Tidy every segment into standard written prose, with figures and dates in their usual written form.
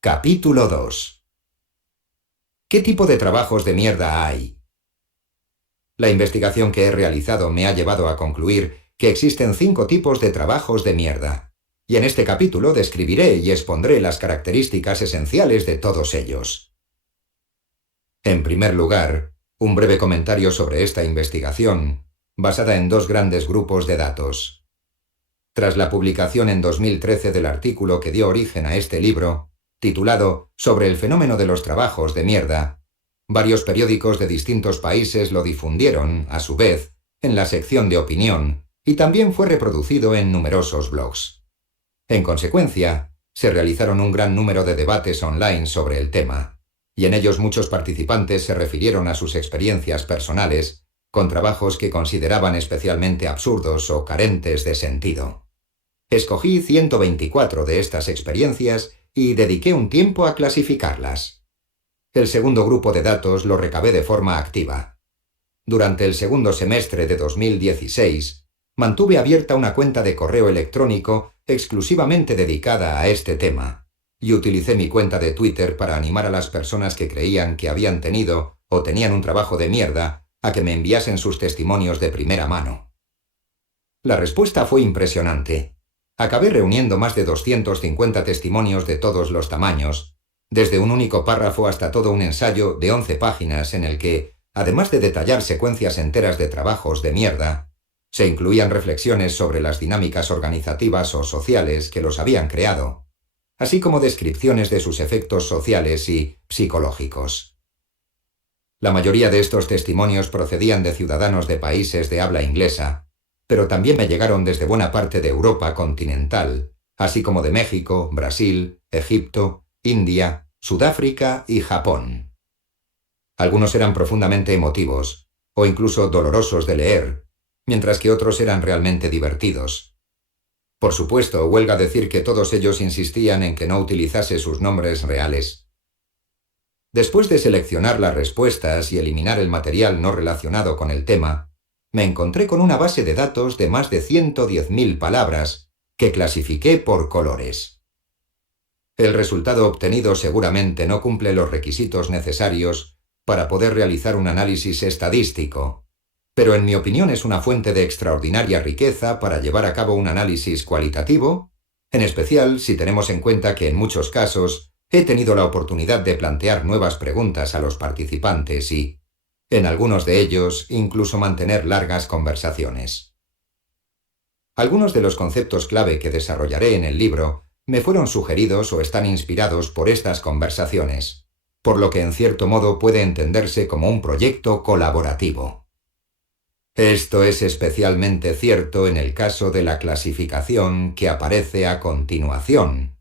Capítulo 2. ¿Qué tipo de trabajos de mierda hay? La investigación que he realizado me ha llevado a concluir que existen 5 tipos de trabajos de mierda, y en este capítulo describiré y expondré las características esenciales de todos ellos. En primer lugar, un breve comentario sobre esta investigación, basada en 2 grandes grupos de datos. Tras la publicación en 2013 del artículo que dio origen a este libro, titulado Sobre el fenómeno de los trabajos de mierda, varios periódicos de distintos países lo difundieron, a su vez, en la sección de opinión, y también fue reproducido en numerosos blogs. En consecuencia, se realizaron un gran número de debates online sobre el tema, y en ellos muchos participantes se refirieron a sus experiencias personales con trabajos que consideraban especialmente absurdos o carentes de sentido. Escogí 124 de estas experiencias y dediqué un tiempo a clasificarlas. El segundo grupo de datos lo recabé de forma activa. Durante el segundo semestre de 2016, mantuve abierta una cuenta de correo electrónico exclusivamente dedicada a este tema, y utilicé mi cuenta de Twitter para animar a las personas que creían que habían tenido o tenían un trabajo de mierda a que me enviasen sus testimonios de primera mano. La respuesta fue impresionante. Acabé reuniendo más de 250 testimonios de todos los tamaños, desde un único párrafo hasta todo un ensayo de 11 páginas en el que, además de detallar secuencias enteras de trabajos de mierda, se incluían reflexiones sobre las dinámicas organizativas o sociales que los habían creado, así como descripciones de sus efectos sociales y psicológicos. La mayoría de estos testimonios procedían de ciudadanos de países de habla inglesa, pero también me llegaron desde buena parte de Europa continental, así como de México, Brasil, Egipto, India, Sudáfrica y Japón. Algunos eran profundamente emotivos, o incluso dolorosos de leer, mientras que otros eran realmente divertidos. Por supuesto, huelga decir que todos ellos insistían en que no utilizase sus nombres reales. Después de seleccionar las respuestas y eliminar el material no relacionado con el tema, me encontré con una base de datos de más de 110.000 palabras que clasifiqué por colores. El resultado obtenido seguramente no cumple los requisitos necesarios para poder realizar un análisis estadístico, pero en mi opinión es una fuente de extraordinaria riqueza para llevar a cabo un análisis cualitativo, en especial si tenemos en cuenta que en muchos casos he tenido la oportunidad de plantear nuevas preguntas a los participantes y, en algunos de ellos, incluso mantener largas conversaciones. Algunos de los conceptos clave que desarrollaré en el libro me fueron sugeridos o están inspirados por estas conversaciones, por lo que en cierto modo puede entenderse como un proyecto colaborativo. Esto es especialmente cierto en el caso de la clasificación que aparece a continuación,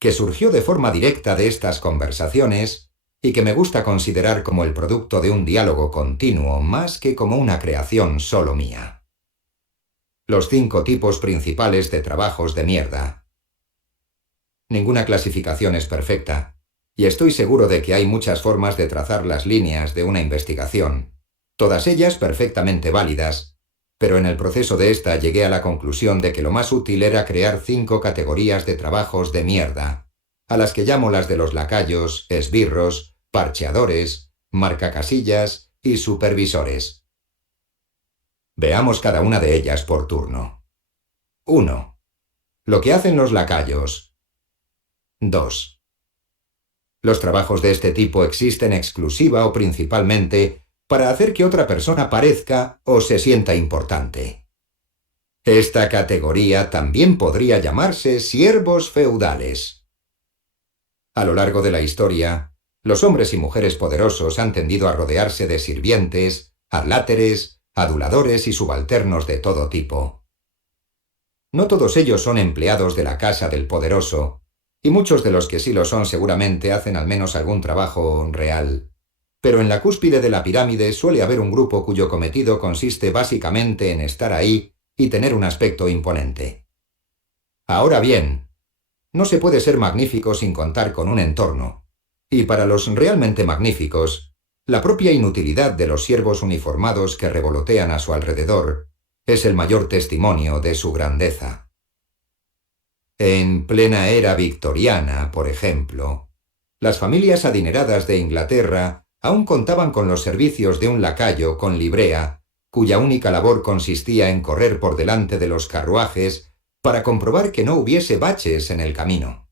que surgió de forma directa de estas conversaciones y que me gusta considerar como el producto de un diálogo continuo más que como una creación solo mía. Los 5 tipos principales de trabajos de mierda. Ninguna clasificación es perfecta, y estoy seguro de que hay muchas formas de trazar las líneas de una investigación, todas ellas perfectamente válidas, pero en el proceso de esta llegué a la conclusión de que lo más útil era crear 5 categorías de trabajos de mierda, a las que llamo las de los lacayos, esbirros, parcheadores, marcacasillas y supervisores. Veamos cada una de ellas por turno. 1. Lo que hacen los lacayos. 2. Los trabajos de este tipo existen exclusiva o principalmente para hacer que otra persona parezca o se sienta importante. Esta categoría también podría llamarse siervos feudales. A lo largo de la historia, los hombres y mujeres poderosos han tendido a rodearse de sirvientes, adláteres, aduladores y subalternos de todo tipo. No todos ellos son empleados de la casa del poderoso, y muchos de los que sí lo son seguramente hacen al menos algún trabajo real. Pero en la cúspide de la pirámide suele haber un grupo cuyo cometido consiste básicamente en estar ahí y tener un aspecto imponente. Ahora bien, no se puede ser magnífico sin contar con un entorno. Y para los realmente magníficos, la propia inutilidad de los siervos uniformados que revolotean a su alrededor es el mayor testimonio de su grandeza. En plena era victoriana, por ejemplo, las familias adineradas de Inglaterra aún contaban con los servicios de un lacayo con librea, cuya única labor consistía en correr por delante de los carruajes para comprobar que no hubiese baches en el camino.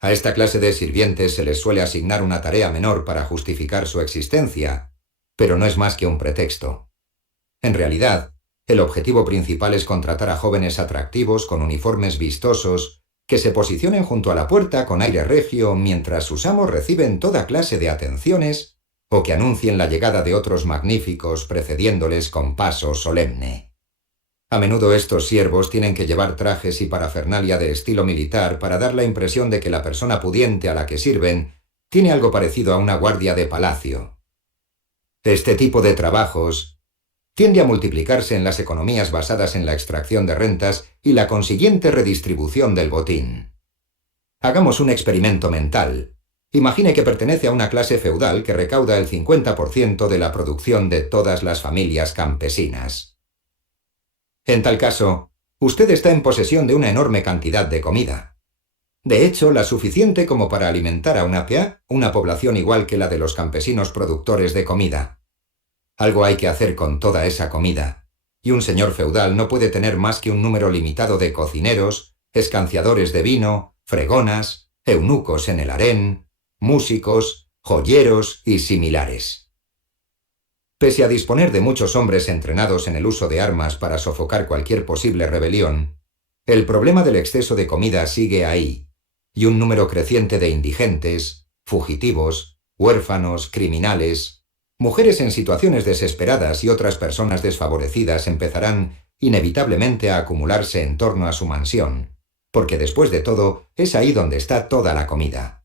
A esta clase de sirvientes se les suele asignar una tarea menor para justificar su existencia, pero no es más que un pretexto. En realidad, el objetivo principal es contratar a jóvenes atractivos con uniformes vistosos que se posicionen junto a la puerta con aire regio mientras sus amos reciben toda clase de atenciones o que anuncien la llegada de otros magníficos precediéndoles con paso solemne. A menudo estos siervos tienen que llevar trajes y parafernalia de estilo militar para dar la impresión de que la persona pudiente a la que sirven tiene algo parecido a una guardia de palacio. Este tipo de trabajos tiende a multiplicarse en las economías basadas en la extracción de rentas y la consiguiente redistribución del botín. Hagamos un experimento mental. Imagine que pertenece a una clase feudal que recauda el 50% de la producción de todas las familias campesinas. En tal caso, usted está en posesión de una enorme cantidad de comida. De hecho, la suficiente como para alimentar a una población igual que la de los campesinos productores de comida. Algo hay que hacer con toda esa comida, y un señor feudal no puede tener más que un número limitado de cocineros, escanciadores de vino, fregonas, eunucos en el harén, músicos, joyeros y similares. Pese a disponer de muchos hombres entrenados en el uso de armas para sofocar cualquier posible rebelión, el problema del exceso de comida sigue ahí, y un número creciente de indigentes, fugitivos, huérfanos, criminales, mujeres en situaciones desesperadas y otras personas desfavorecidas empezarán inevitablemente a acumularse en torno a su mansión, porque después de todo es ahí donde está toda la comida.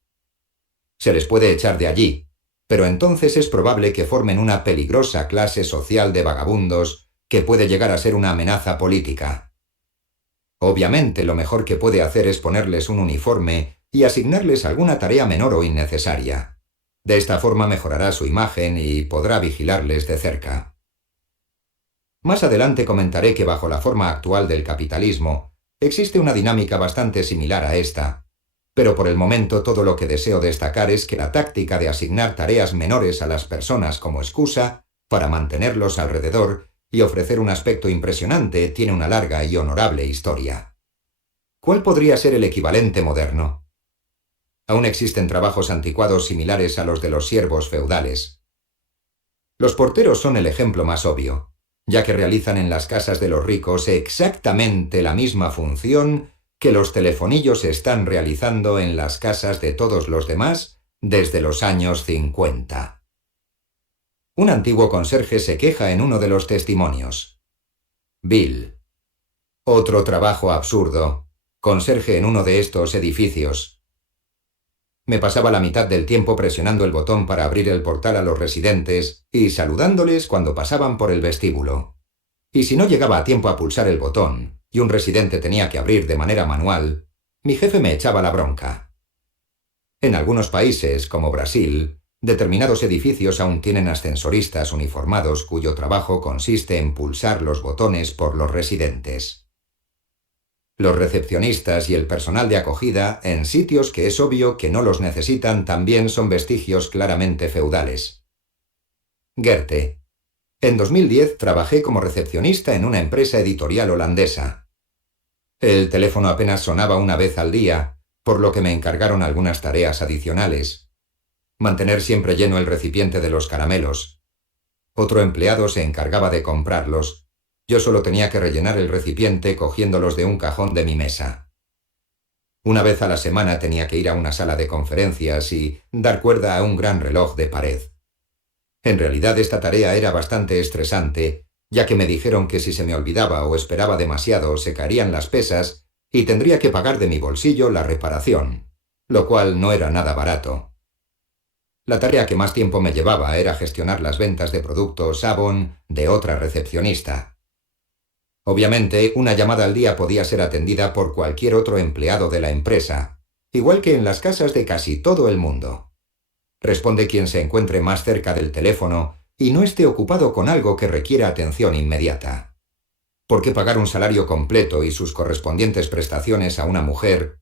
Se les puede echar de allí, pero entonces es probable que formen una peligrosa clase social de vagabundos que puede llegar a ser una amenaza política. Obviamente, lo mejor que puede hacer es ponerles un uniforme y asignarles alguna tarea menor o innecesaria. De esta forma mejorará su imagen y podrá vigilarles de cerca. Más adelante comentaré que bajo la forma actual del capitalismo existe una dinámica bastante similar a esta, pero por el momento todo lo que deseo destacar es que la táctica de asignar tareas menores a las personas como excusa para mantenerlos alrededor y ofrecer un aspecto impresionante tiene una larga y honorable historia. ¿Cuál podría ser el equivalente moderno? Aún existen trabajos anticuados similares a los de los siervos feudales. Los porteros son el ejemplo más obvio, ya que realizan en las casas de los ricos exactamente la misma función que los telefonillos están realizando en las casas de todos los demás desde los años 50. Un antiguo conserje se queja en uno de los testimonios. Bill. Otro trabajo absurdo. Conserje en uno de estos edificios. Me pasaba la mitad del tiempo presionando el botón para abrir el portal a los residentes y saludándoles cuando pasaban por el vestíbulo. Y si no llegaba a tiempo a pulsar el botón, y un residente tenía que abrir de manera manual, mi jefe me echaba la bronca. En algunos países, como Brasil, determinados edificios aún tienen ascensoristas uniformados cuyo trabajo consiste en pulsar los botones por los residentes. Los recepcionistas y el personal de acogida, en sitios que es obvio que no los necesitan, también son vestigios claramente feudales. Goethe. En 2010 trabajé como recepcionista en una empresa editorial holandesa. El teléfono apenas sonaba una vez al día, por lo que me encargaron algunas tareas adicionales. Mantener siempre lleno el recipiente de los caramelos. Otro empleado se encargaba de comprarlos. Yo solo tenía que rellenar el recipiente cogiéndolos de un cajón de mi mesa. Una vez a la semana tenía que ir a una sala de conferencias y dar cuerda a un gran reloj de pared. En realidad esta tarea era bastante estresante, ya que me dijeron que si se me olvidaba o esperaba demasiado se caerían las pesas y tendría que pagar de mi bolsillo la reparación, lo cual no era nada barato. La tarea que más tiempo me llevaba era gestionar las ventas de productos Avon de otra recepcionista. Obviamente, una llamada al día podía ser atendida por cualquier otro empleado de la empresa, igual que en las casas de casi todo el mundo. Responde quien se encuentre más cerca del teléfono y no esté ocupado con algo que requiera atención inmediata. ¿Por qué pagar un salario completo y sus correspondientes prestaciones a una mujer?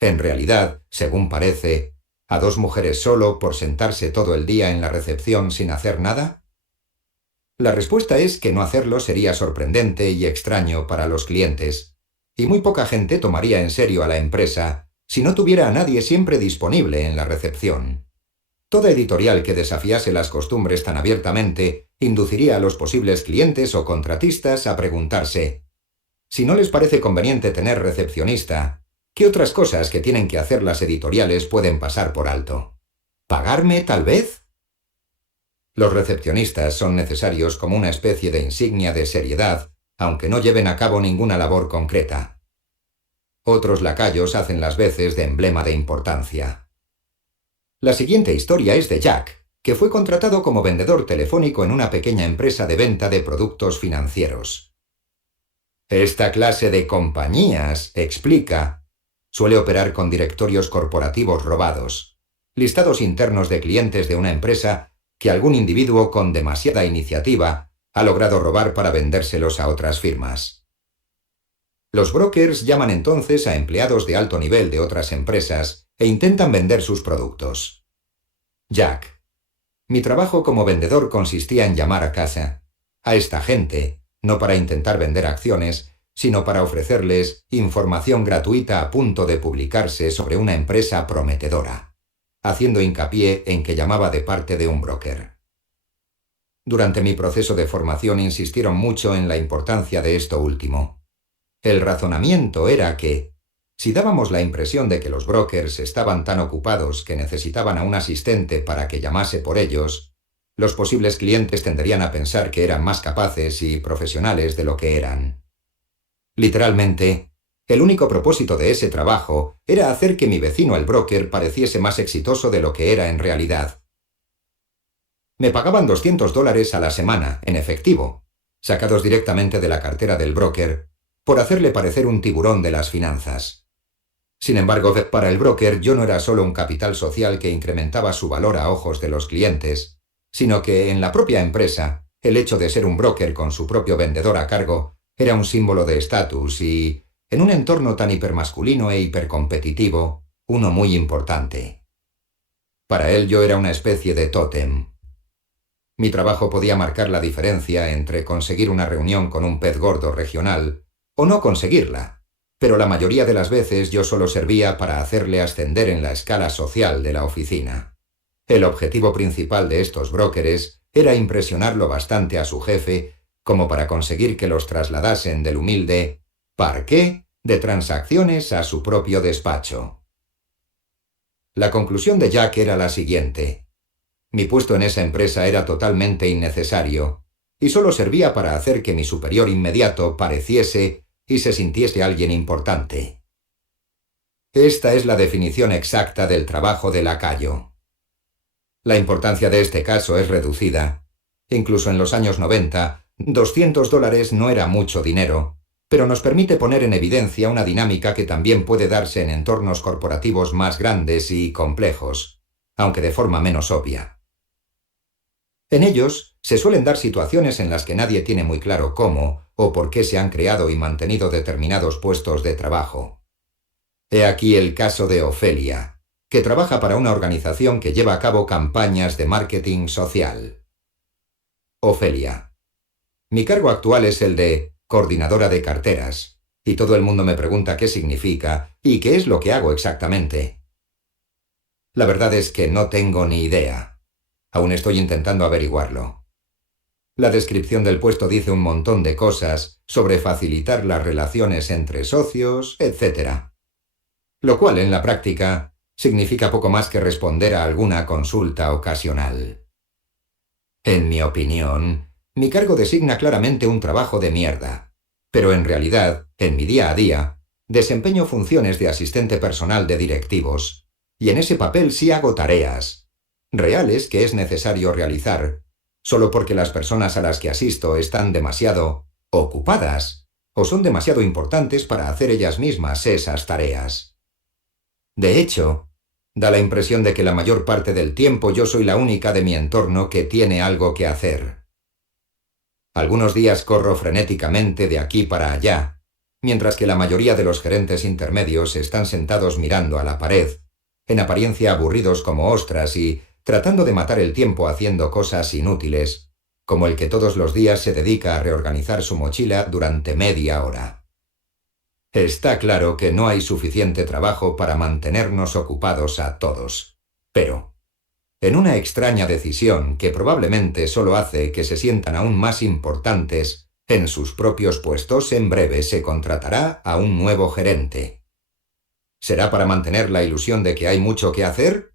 En realidad, según parece, ¿A dos mujeres solo por sentarse todo el día en la recepción sin hacer nada? La respuesta es que no hacerlo sería sorprendente y extraño para los clientes, y muy poca gente tomaría en serio a la empresa si no tuviera a nadie siempre disponible en la recepción. Toda editorial que desafiase las costumbres tan abiertamente induciría a los posibles clientes o contratistas a preguntarse: si no les parece conveniente tener recepcionista, ¿qué otras cosas que tienen que hacer las editoriales pueden pasar por alto? ¿Pagarme, tal vez? Los recepcionistas son necesarios como una especie de insignia de seriedad, aunque no lleven a cabo ninguna labor concreta. Otros lacayos hacen las veces de emblema de importancia. La siguiente historia es de Jack, que fue contratado como vendedor telefónico en una pequeña empresa de venta de productos financieros. Esta clase de compañías, explica, suele operar con directorios corporativos robados, listados internos de clientes de una empresa que algún individuo con demasiada iniciativa ha logrado robar para vendérselos a otras firmas. Los brokers llaman entonces a empleados de alto nivel de otras empresas e intentan vender sus productos. Jack: mi trabajo como vendedor consistía en llamar a casa a esta gente, no para intentar vender acciones, sino para ofrecerles información gratuita a punto de publicarse sobre una empresa prometedora, haciendo hincapié en que llamaba de parte de un broker. Durante mi proceso de formación insistieron mucho en la importancia de esto último. El razonamiento era que, si dábamos la impresión de que los brokers estaban tan ocupados que necesitaban a un asistente para que llamase por ellos, los posibles clientes tenderían a pensar que eran más capaces y profesionales de lo que eran. Literalmente, el único propósito de ese trabajo era hacer que mi vecino el broker pareciese más exitoso de lo que era en realidad. Me pagaban $200 a la semana, en efectivo, sacados directamente de la cartera del broker, por hacerle parecer un tiburón de las finanzas. Sin embargo, para el broker yo no era solo un capital social que incrementaba su valor a ojos de los clientes, sino que en la propia empresa, el hecho de ser un broker con su propio vendedor a cargo era un símbolo de estatus y, en un entorno tan hipermasculino e hipercompetitivo, uno muy importante. Para él yo era una especie de tótem. Mi trabajo podía marcar la diferencia entre conseguir una reunión con un pez gordo regional o no conseguirla, pero la mayoría de las veces yo solo servía para hacerle ascender en la escala social de la oficina. El objetivo principal de estos brokers era impresionarlo bastante a su jefe como para conseguir que los trasladasen del humilde parqué de transacciones a su propio despacho. La conclusión de Jack era la siguiente: mi puesto en esa empresa era totalmente innecesario y solo servía para hacer que mi superior inmediato pareciese y se sintiese alguien importante. Esta es la definición exacta del trabajo de lacayo. La importancia de este caso es reducida. Incluso en los años 90, $200 no era mucho dinero, pero nos permite poner en evidencia una dinámica que también puede darse en entornos corporativos más grandes y complejos, aunque de forma menos obvia. En ellos se suelen dar situaciones en las que nadie tiene muy claro cómo o por qué se han creado y mantenido determinados puestos de trabajo. He aquí el caso de Ofelia, que trabaja para una organización que lleva a cabo campañas de marketing social. Ofelia: mi cargo actual es el de coordinadora de carteras, y todo el mundo me pregunta qué significa y qué es lo que hago exactamente. La verdad es que no tengo ni idea. Aún estoy intentando averiguarlo. La descripción del puesto dice un montón de cosas sobre facilitar las relaciones entre socios, etc. Lo cual, en la práctica, significa poco más que responder a alguna consulta ocasional. En mi opinión, mi cargo designa claramente un trabajo de mierda, pero en realidad, en mi día a día, desempeño funciones de asistente personal de directivos, y en ese papel sí hago tareas reales que es necesario realizar, solo porque las personas a las que asisto están demasiado ocupadas o son demasiado importantes para hacer ellas mismas esas tareas. De hecho, da la impresión de que la mayor parte del tiempo yo soy la única de mi entorno que tiene algo que hacer. Algunos días corro frenéticamente de aquí para allá, mientras que la mayoría de los gerentes intermedios están sentados mirando a la pared, en apariencia aburridos como ostras y tratando de matar el tiempo haciendo cosas inútiles, como el que todos los días se dedica a reorganizar su mochila durante media hora. Está claro que no hay suficiente trabajo para mantenernos ocupados a todos, pero, en una extraña decisión que probablemente solo hace que se sientan aún más importantes en sus propios puestos, en breve se contratará a un nuevo gerente. ¿Será para mantener la ilusión de que hay mucho que hacer?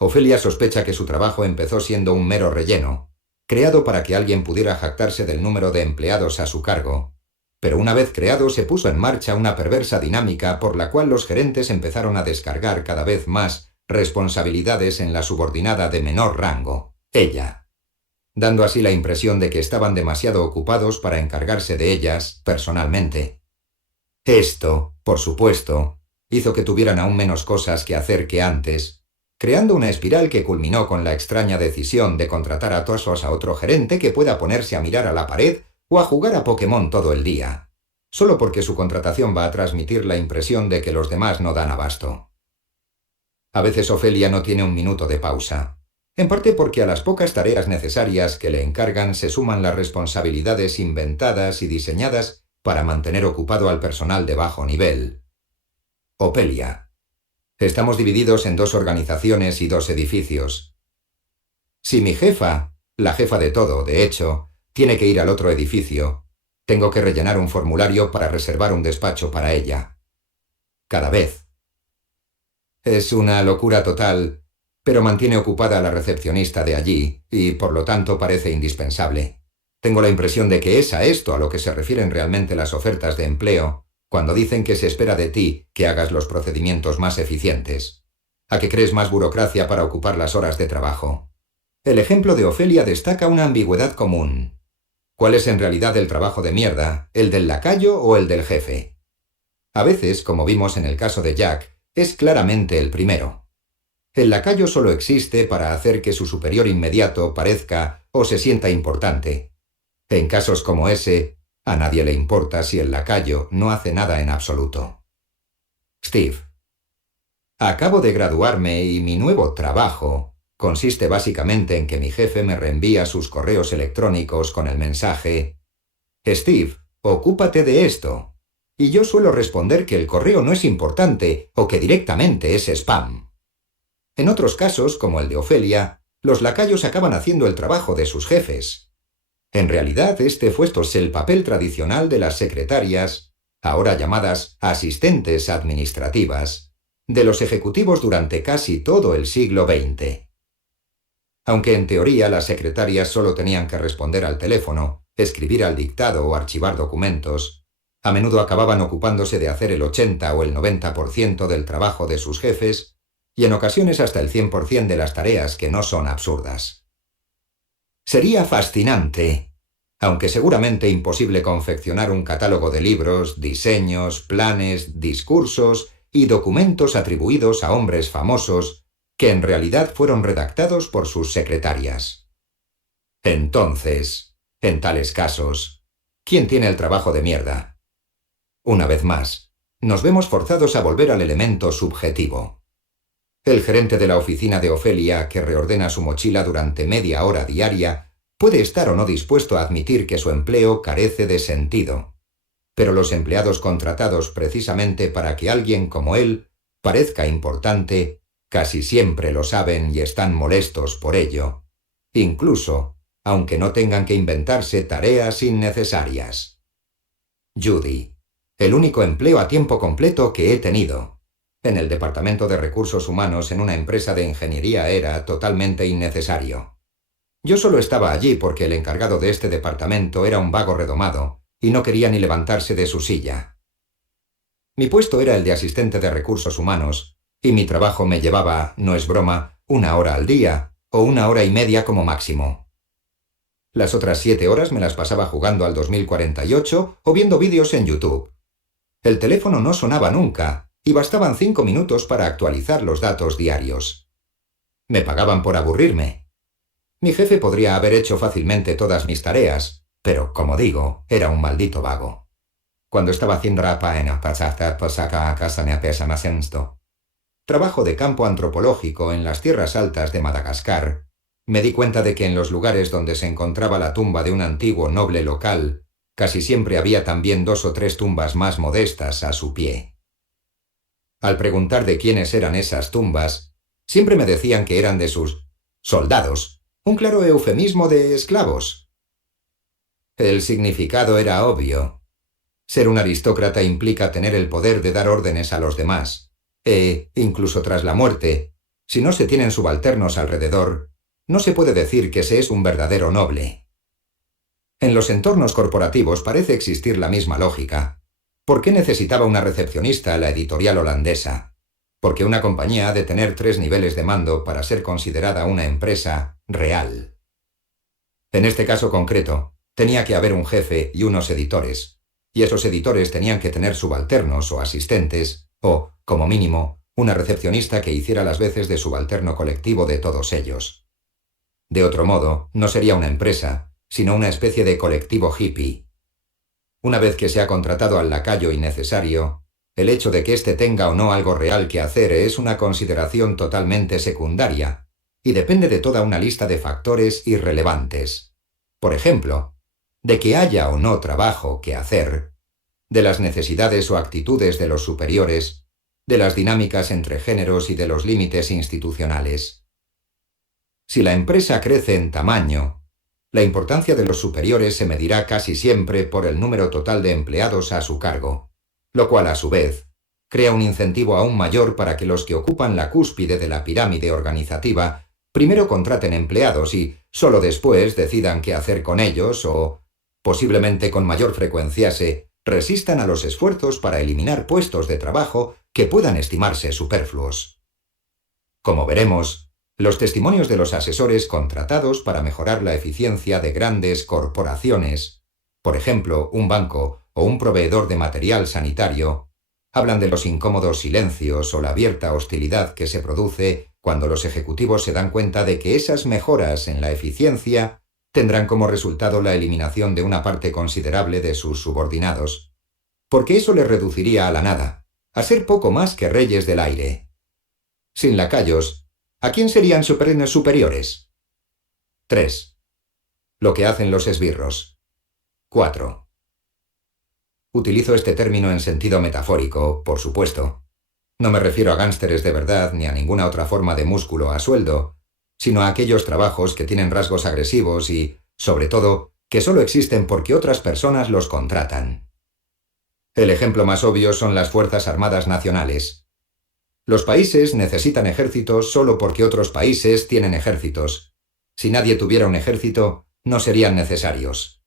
Ofelia sospecha que su trabajo empezó siendo un mero relleno, creado para que alguien pudiera jactarse del número de empleados a su cargo, pero una vez creado se puso en marcha una perversa dinámica por la cual los gerentes empezaron a descargar cada vez más responsabilidades en la subordinada de menor rango, ella, dando así la impresión de que estaban demasiado ocupados para encargarse de ellas personalmente. Esto, por supuesto, hizo que tuvieran aún menos cosas que hacer que antes, creando una espiral que culminó con la extraña decisión de contratar a todos a otro gerente que pueda ponerse a mirar a la pared o a jugar a Pokémon todo el día, solo porque su contratación va a transmitir la impresión de que los demás no dan abasto. A veces Ofelia no tiene un minuto de pausa, en parte porque a las pocas tareas necesarias que le encargan se suman las responsabilidades inventadas y diseñadas para mantener ocupado al personal de bajo nivel. Ofelia. Estamos divididos en 2 organizaciones y 2 edificios. Si mi jefa, la jefa de todo, de hecho, tiene que ir al otro edificio, tengo que rellenar un formulario para reservar un despacho para ella. Cada vez. Es una locura total, pero mantiene ocupada a la recepcionista de allí y, por lo tanto, parece indispensable. Tengo la impresión de que es a esto a lo que se refieren realmente las ofertas de empleo, cuando dicen que se espera de ti que hagas los procedimientos más eficientes, a que crees más burocracia para ocupar las horas de trabajo. El ejemplo de Ofelia destaca una ambigüedad común. ¿Cuál es en realidad el trabajo de mierda, el del lacayo o el del jefe? A veces, como vimos en el caso de Jack, es claramente el primero. El lacayo solo existe para hacer que su superior inmediato parezca o se sienta importante. En casos como ese, a nadie le importa si el lacayo no hace nada en absoluto. Steve. Acabo de graduarme y mi nuevo trabajo consiste básicamente en que mi jefe me reenvía sus correos electrónicos con el mensaje: Steve, ocúpate de esto. Y yo suelo responder que el correo no es importante o que directamente es spam. En otros casos, como el de Ofelia, los lacayos acaban haciendo el trabajo de sus jefes. En realidad, este fue el papel tradicional de las secretarias, ahora llamadas asistentes administrativas, de los ejecutivos durante casi todo el siglo XX. Aunque en teoría las secretarias solo tenían que responder al teléfono, escribir al dictado o archivar documentos, a menudo acababan ocupándose de hacer el 80 o el 90% del trabajo de sus jefes y en ocasiones hasta el 100% de las tareas que no son absurdas. Sería fascinante, aunque seguramente imposible, confeccionar un catálogo de libros, diseños, planes, discursos y documentos atribuidos a hombres famosos que en realidad fueron redactados por sus secretarias. Entonces, en tales casos, ¿quién tiene el trabajo de mierda? Una vez más, nos vemos forzados a volver al elemento subjetivo. El gerente de la oficina de Ofelia, que reordena su mochila durante media hora diaria, puede estar o no dispuesto a admitir que su empleo carece de sentido. Pero los empleados contratados precisamente para que alguien como él parezca importante, casi siempre lo saben y están molestos por ello, incluso aunque no tengan que inventarse tareas innecesarias. Judy. El único empleo a tiempo completo que he tenido. En el departamento de recursos humanos en una empresa de ingeniería era totalmente innecesario. Yo solo estaba allí porque el encargado de este departamento era un vago redomado y no quería ni levantarse de su silla. Mi puesto era el de asistente de recursos humanos y mi trabajo me llevaba, no es broma, 1 hora al día o 1 hora y media como máximo. Las otras 7 horas me las pasaba jugando al 2048 o viendo vídeos en YouTube. El teléfono no sonaba nunca y bastaban 5 minutos para actualizar los datos diarios. Me pagaban por aburrirme. Mi jefe podría haber hecho fácilmente todas mis tareas, pero, como digo, era un maldito vago. Cuando estaba haciendo rapa en pasata, pues acá a casa me apesa más esto. trabajo de campo antropológico en las tierras altas de Madagascar, me di cuenta de que en los lugares donde se encontraba la tumba de un antiguo noble local, casi siempre había también 2 o 3 tumbas más modestas a su pie. Al preguntar de quiénes eran esas tumbas, siempre me decían que eran de sus soldados, un claro eufemismo de esclavos. El significado era obvio. Ser un aristócrata implica tener el poder de dar órdenes a los demás, incluso tras la muerte, si no se tienen subalternos alrededor, no se puede decir que se es un verdadero noble. En los entornos corporativos parece existir la misma lógica. ¿Por qué necesitaba una recepcionista la editorial holandesa? Porque una compañía ha de tener 3 niveles de mando para ser considerada una empresa real. En este caso concreto, tenía que haber un jefe y unos editores, y esos editores tenían que tener subalternos o asistentes, o, como mínimo, una recepcionista que hiciera las veces de subalterno colectivo de todos ellos. De otro modo, no sería una empresa, sino una especie de colectivo hippie. Una vez que se ha contratado al lacayo innecesario, el hecho de que éste tenga o no algo real que hacer es una consideración totalmente secundaria, y depende de toda una lista de factores irrelevantes. Por ejemplo, de que haya o no trabajo que hacer, de las necesidades o actitudes de los superiores, de las dinámicas entre géneros y de los límites institucionales. Si la empresa crece en tamaño, la importancia de los superiores se medirá casi siempre por el número total de empleados a su cargo, lo cual a su vez crea un incentivo aún mayor para que los que ocupan la cúspide de la pirámide organizativa primero contraten empleados y solo después decidan qué hacer con ellos o, posiblemente con mayor frecuencia, se resistan a los esfuerzos para eliminar puestos de trabajo que puedan estimarse superfluos. Como veremos, los testimonios de los asesores contratados para mejorar la eficiencia de grandes corporaciones, por ejemplo, un banco o un proveedor de material sanitario, hablan de los incómodos silencios o la abierta hostilidad que se produce cuando los ejecutivos se dan cuenta de que esas mejoras en la eficiencia tendrán como resultado la eliminación de una parte considerable de sus subordinados, porque eso les reduciría a la nada, a ser poco más que reyes del aire. Sin lacayos, ¿a quién serían superiores? 3. Lo que hacen los esbirros. 4. Utilizo este término en sentido metafórico, por supuesto. No me refiero a gánsteres de verdad ni a ninguna otra forma de músculo a sueldo, sino a aquellos trabajos que tienen rasgos agresivos y, sobre todo, que solo existen porque otras personas los contratan. El ejemplo más obvio son las Fuerzas Armadas Nacionales. Los países necesitan ejércitos solo porque otros países tienen ejércitos. Si nadie tuviera un ejército, no serían necesarios.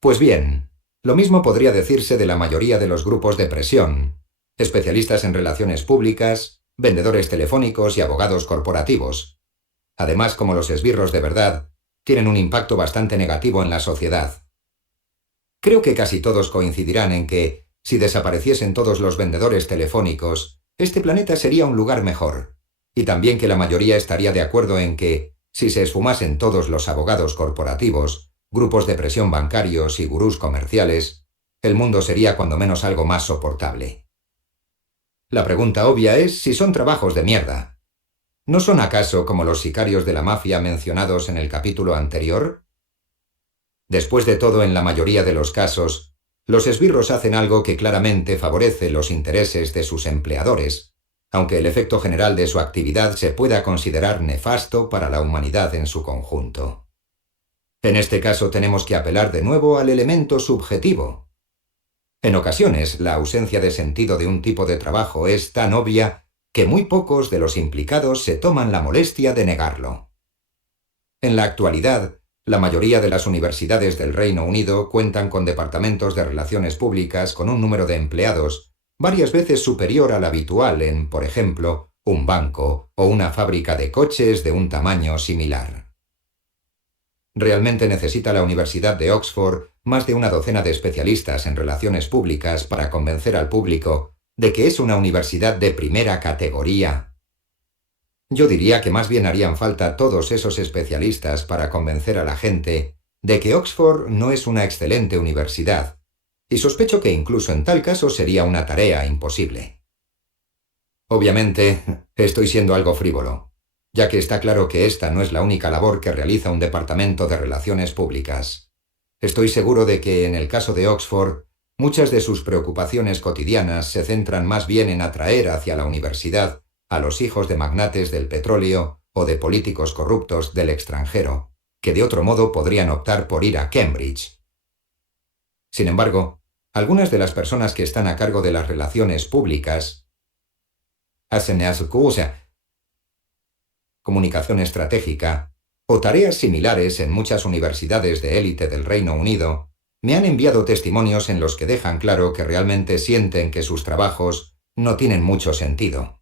Pues bien, lo mismo podría decirse de la mayoría de los grupos de presión, especialistas en relaciones públicas, vendedores telefónicos y abogados corporativos. Además, como los esbirros de verdad, tienen un impacto bastante negativo en la sociedad. Creo que casi todos coincidirán en que, si desapareciesen todos los vendedores telefónicos, este planeta sería un lugar mejor, y también que la mayoría estaría de acuerdo en que, si se esfumasen todos los abogados corporativos, grupos de presión bancarios y gurús comerciales, el mundo sería cuando menos algo más soportable. La pregunta obvia es si son trabajos de mierda. ¿No son acaso como los sicarios de la mafia mencionados en el capítulo anterior? Después de todo, en la mayoría de los casos, los esbirros hacen algo que claramente favorece los intereses de sus empleadores, aunque el efecto general de su actividad se pueda considerar nefasto para la humanidad en su conjunto. En este caso tenemos que apelar de nuevo al elemento subjetivo. En ocasiones, la ausencia de sentido de un tipo de trabajo es tan obvia que muy pocos de los implicados se toman la molestia de negarlo. En la actualidad, la mayoría de las universidades del Reino Unido cuentan con departamentos de relaciones públicas con un número de empleados varias veces superior al habitual en, por ejemplo, un banco o una fábrica de coches de un tamaño similar. Realmente necesita la Universidad de Oxford más de una docena de especialistas en relaciones públicas para convencer al público de que es una universidad de primera categoría. Yo diría que más bien harían falta todos esos especialistas para convencer a la gente de que Oxford no es una excelente universidad, y sospecho que incluso en tal caso sería una tarea imposible. Obviamente, estoy siendo algo frívolo, ya que está claro que esta no es la única labor que realiza un departamento de relaciones públicas. Estoy seguro de que, en el caso de Oxford, muchas de sus preocupaciones cotidianas se centran más bien en atraer hacia la universidad a los hijos de magnates del petróleo o de políticos corruptos del extranjero, que de otro modo podrían optar por ir a Cambridge. Sin embargo, algunas de las personas que están a cargo de las relaciones públicas comunicación estratégica o tareas similares en muchas universidades de élite del Reino Unido me han enviado testimonios en los que dejan claro que realmente sienten que sus trabajos no tienen mucho sentido.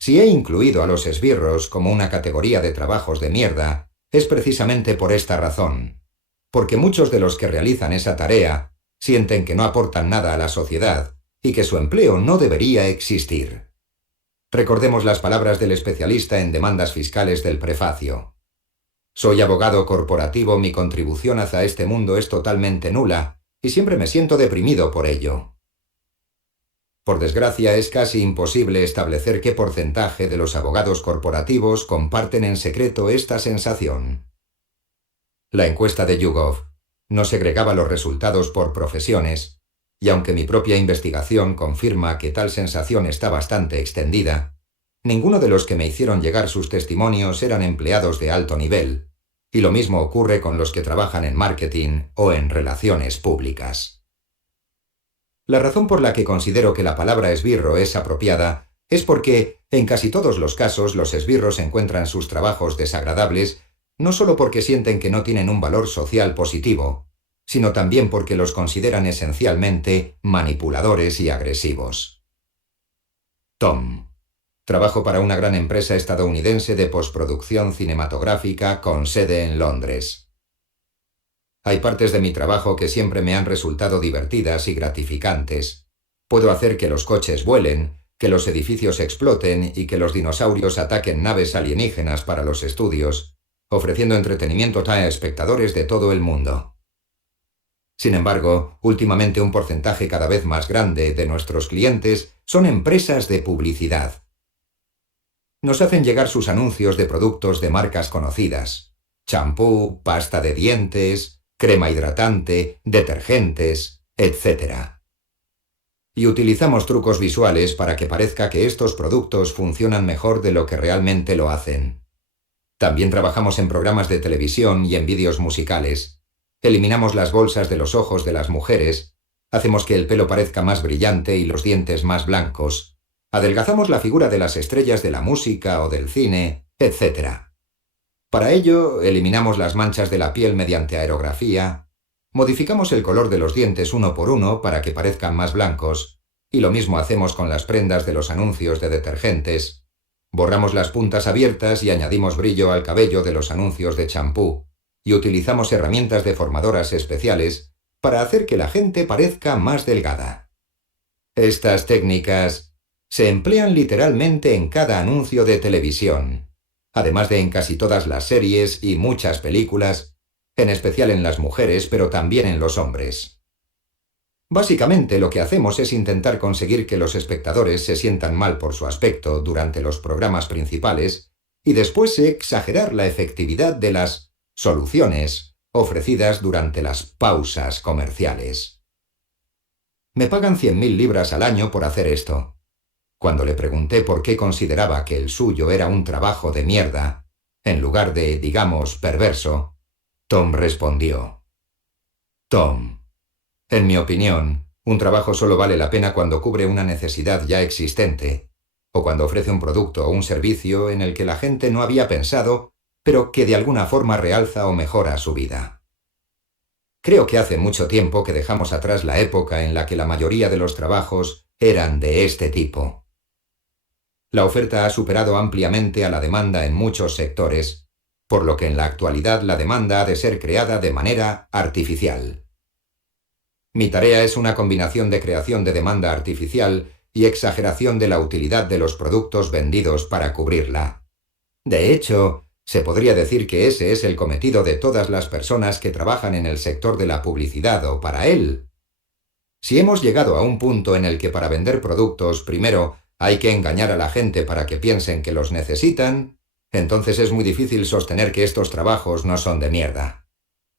Si he incluido a los esbirros como una categoría de trabajos de mierda, es precisamente por esta razón, porque muchos de los que realizan esa tarea sienten que no aportan nada a la sociedad y que su empleo no debería existir. Recordemos las palabras del especialista en demandas fiscales del prefacio. Soy abogado corporativo, mi contribución hacia este mundo es totalmente nula y siempre me siento deprimido por ello. Por desgracia, es casi imposible establecer qué porcentaje de los abogados corporativos comparten en secreto esta sensación. La encuesta de YouGov no segregaba los resultados por profesiones, y aunque mi propia investigación confirma que tal sensación está bastante extendida, ninguno de los que me hicieron llegar sus testimonios eran empleados de alto nivel, y lo mismo ocurre con los que trabajan en marketing o en relaciones públicas. La razón por la que considero que la palabra esbirro es apropiada es porque, en casi todos los casos, los esbirros encuentran sus trabajos desagradables no solo porque sienten que no tienen un valor social positivo, sino también porque los consideran esencialmente manipuladores y agresivos. Tom. Trabajo para una gran empresa estadounidense de postproducción cinematográfica con sede en Londres. Hay partes de mi trabajo que siempre me han resultado divertidas y gratificantes. Puedo hacer que los coches vuelen, que los edificios exploten y que los dinosaurios ataquen naves alienígenas para los estudios, ofreciendo entretenimiento a espectadores de todo el mundo. Sin embargo, últimamente un porcentaje cada vez más grande de nuestros clientes son empresas de publicidad. Nos hacen llegar sus anuncios de productos de marcas conocidas: champú, pasta de dientes, crema hidratante, detergentes, etc. Y utilizamos trucos visuales para que parezca que estos productos funcionan mejor de lo que realmente lo hacen. También trabajamos en programas de televisión y en vídeos musicales. Eliminamos las bolsas de los ojos de las mujeres, hacemos que el pelo parezca más brillante y los dientes más blancos, adelgazamos la figura de las estrellas de la música o del cine, etc. Para ello, eliminamos las manchas de la piel mediante aerografía, modificamos el color de los dientes uno por uno para que parezcan más blancos, y lo mismo hacemos con las prendas de los anuncios de detergentes. Borramos las puntas abiertas y añadimos brillo al cabello de los anuncios de champú, y utilizamos herramientas deformadoras especiales para hacer que la gente parezca más delgada. Estas técnicas se emplean literalmente en cada anuncio de televisión, además de en casi todas las series y muchas películas, en especial en las mujeres, pero también en los hombres. Básicamente lo que hacemos es intentar conseguir que los espectadores se sientan mal por su aspecto durante los programas principales y después exagerar la efectividad de las soluciones ofrecidas durante las pausas comerciales. Me pagan 100.000 libras al año por hacer esto. Cuando le pregunté por qué consideraba que el suyo era un trabajo de mierda, en lugar de, digamos, perverso, Tom respondió: Tom, en mi opinión, un trabajo solo vale la pena cuando cubre una necesidad ya existente, o cuando ofrece un producto o un servicio en el que la gente no había pensado, pero que de alguna forma realza o mejora su vida. Creo que hace mucho tiempo que dejamos atrás la época en la que la mayoría de los trabajos eran de este tipo. La oferta ha superado ampliamente a la demanda en muchos sectores, por lo que en la actualidad la demanda ha de ser creada de manera artificial. Mi tarea es una combinación de creación de demanda artificial y exageración de la utilidad de los productos vendidos para cubrirla. De hecho, se podría decir que ese es el cometido de todas las personas que trabajan en el sector de la publicidad o para él. Si hemos llegado a un punto en el que para vender productos, primero, hay que engañar a la gente para que piensen que los necesitan, entonces es muy difícil sostener que estos trabajos no son de mierda.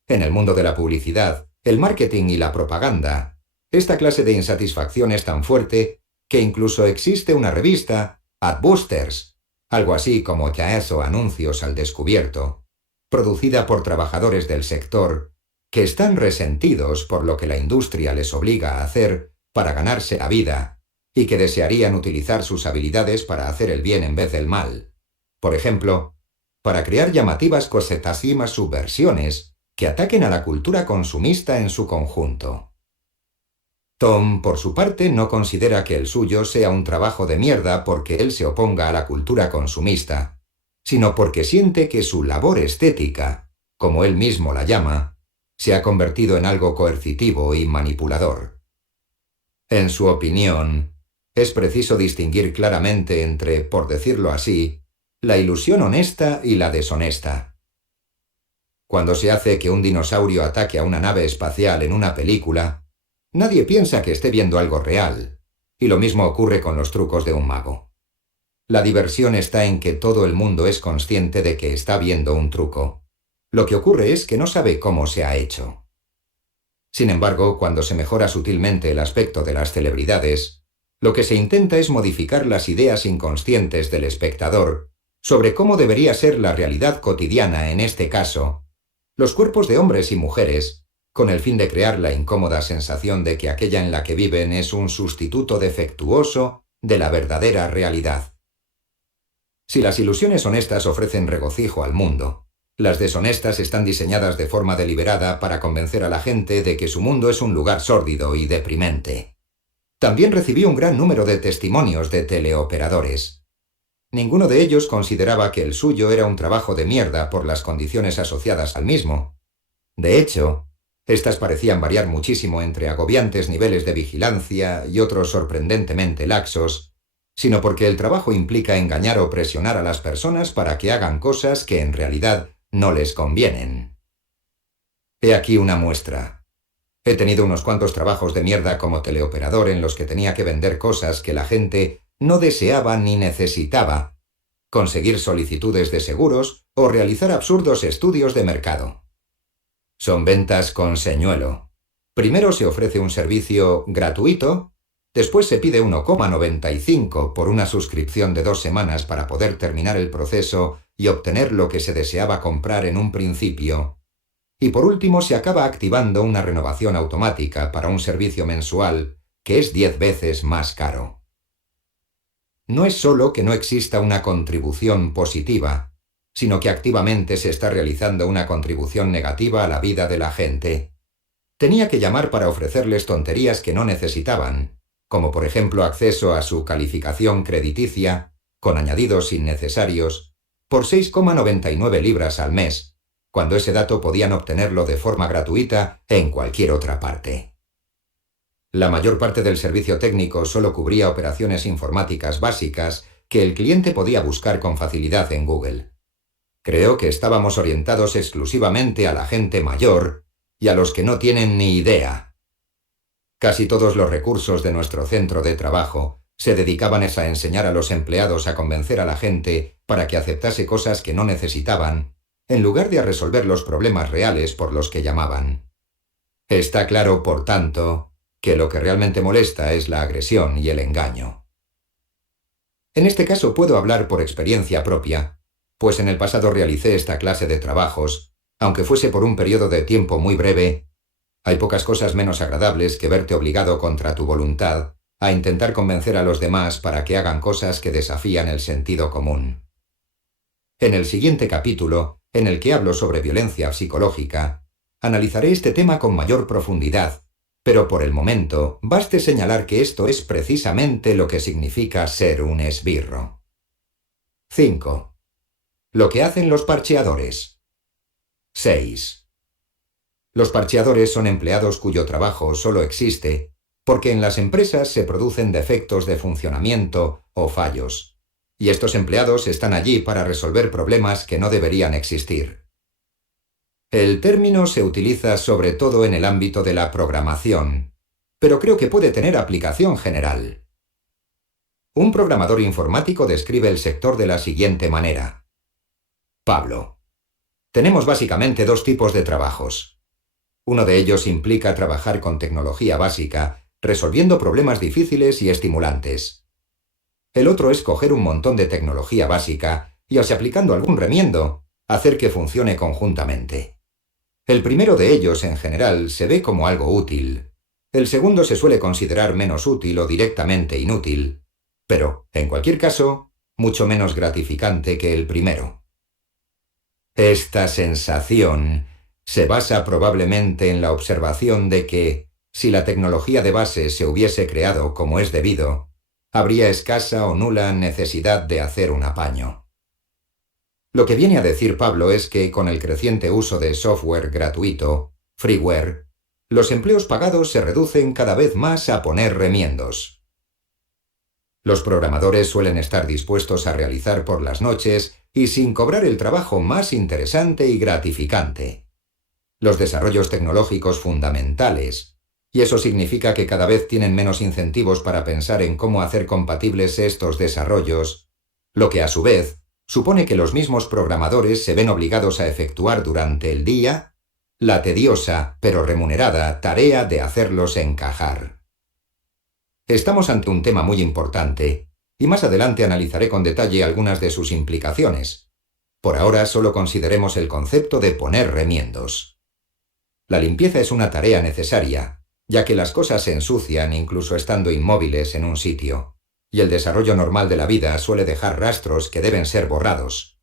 En el mundo de la publicidad, el marketing y la propaganda, esta clase de insatisfacción es tan fuerte que incluso existe una revista, Adbusters, algo así como jazz o anuncios al descubierto, producida por trabajadores del sector que están resentidos por lo que la industria les obliga a hacer para ganarse la vida y que desearían utilizar sus habilidades para hacer el bien en vez del mal. Por ejemplo, para crear llamativas cosetasimas subversiones que ataquen a la cultura consumista en su conjunto. Tom, por su parte, no considera que el suyo sea un trabajo de mierda porque él se oponga a la cultura consumista, sino porque siente que su labor estética, como él mismo la llama, se ha convertido en algo coercitivo y manipulador. En su opinión, es preciso distinguir claramente entre, por decirlo así, la ilusión honesta y la deshonesta. Cuando se hace que un dinosaurio ataque a una nave espacial en una película, nadie piensa que esté viendo algo real, y lo mismo ocurre con los trucos de un mago. La diversión está en que todo el mundo es consciente de que está viendo un truco. Lo que ocurre es que no sabe cómo se ha hecho. Sin embargo, cuando se mejora sutilmente el aspecto de las celebridades, lo que se intenta es modificar las ideas inconscientes del espectador sobre cómo debería ser la realidad cotidiana, en este caso, los cuerpos de hombres y mujeres, con el fin de crear la incómoda sensación de que aquella en la que viven es un sustituto defectuoso de la verdadera realidad. Si las ilusiones honestas ofrecen regocijo al mundo, las deshonestas están diseñadas de forma deliberada para convencer a la gente de que su mundo es un lugar sórdido y deprimente. También recibí un gran número de testimonios de teleoperadores. Ninguno de ellos consideraba que el suyo era un trabajo de mierda por las condiciones asociadas al mismo. De hecho, estas parecían variar muchísimo entre agobiantes niveles de vigilancia y otros sorprendentemente laxos, sino porque el trabajo implica engañar o presionar a las personas para que hagan cosas que en realidad no les convienen. He aquí una muestra. He tenido unos cuantos trabajos de mierda como teleoperador en los que tenía que vender cosas que la gente no deseaba ni necesitaba, conseguir solicitudes de seguros o realizar absurdos estudios de mercado. Son ventas con señuelo. Primero se ofrece un servicio gratuito, después se pide 1,95 por una suscripción de 2 semanas para poder terminar el proceso y obtener lo que se deseaba comprar en un principio. Y por último se acaba activando una renovación automática para un servicio mensual que es 10 veces más caro. No es solo que no exista una contribución positiva, sino que activamente se está realizando una contribución negativa a la vida de la gente. Tenía que llamar para ofrecerles tonterías que no necesitaban, como por ejemplo acceso a su calificación crediticia, con añadidos innecesarios, por 6,99 libras al mes, cuando ese dato podían obtenerlo de forma gratuita en cualquier otra parte. La mayor parte del servicio técnico solo cubría operaciones informáticas básicas que el cliente podía buscar con facilidad en Google. Creo que estábamos orientados exclusivamente a la gente mayor y a los que no tienen ni idea. Casi todos los recursos de nuestro centro de trabajo se dedicaban a enseñar a los empleados a convencer a la gente para que aceptase cosas que no necesitaban, en lugar de a resolver los problemas reales por los que llamaban. Está claro, por tanto, que lo que realmente molesta es la agresión y el engaño. En este caso puedo hablar por experiencia propia, pues en el pasado realicé esta clase de trabajos, aunque fuese por un periodo de tiempo muy breve. Hay pocas cosas menos agradables que verte obligado contra tu voluntad a intentar convencer a los demás para que hagan cosas que desafían el sentido común. En el siguiente capítulo, en el que hablo sobre violencia psicológica, analizaré este tema con mayor profundidad, pero por el momento baste señalar que esto es precisamente lo que significa ser un esbirro. 5. Lo que hacen los parcheadores. 6. Los parcheadores son empleados cuyo trabajo solo existe porque en las empresas se producen defectos de funcionamiento o fallos, y estos empleados están allí para resolver problemas que no deberían existir. El término se utiliza sobre todo en el ámbito de la programación, pero creo que puede tener aplicación general. Un programador informático describe el sector de la siguiente manera. Pablo. Tenemos básicamente dos tipos de trabajos. Uno de ellos implica trabajar con tecnología básica, resolviendo problemas difíciles y estimulantes. El otro es coger un montón de tecnología básica y, así aplicando algún remiendo, hacer que funcione conjuntamente. El primero de ellos, en general, se ve como algo útil. El segundo se suele considerar menos útil o directamente inútil, pero, en cualquier caso, mucho menos gratificante que el primero. Esta sensación se basa probablemente en la observación de que, si la tecnología de base se hubiese creado como es debido, habría escasa o nula necesidad de hacer un apaño. Lo que viene a decir Pablo es que, con el creciente uso de software gratuito, freeware, los empleos pagados se reducen cada vez más a poner remiendos. Los programadores suelen estar dispuestos a realizar por las noches y sin cobrar el trabajo más interesante y gratificante. Los desarrollos tecnológicos fundamentales, y eso significa que cada vez tienen menos incentivos para pensar en cómo hacer compatibles estos desarrollos, lo que a su vez supone que los mismos programadores se ven obligados a efectuar durante el día la tediosa pero remunerada tarea de hacerlos encajar. Estamos ante un tema muy importante, y más adelante analizaré con detalle algunas de sus implicaciones. Por ahora solo consideremos el concepto de poner remiendos. La limpieza es una tarea necesaria, ya que las cosas se ensucian incluso estando inmóviles en un sitio, y el desarrollo normal de la vida suele dejar rastros que deben ser borrados.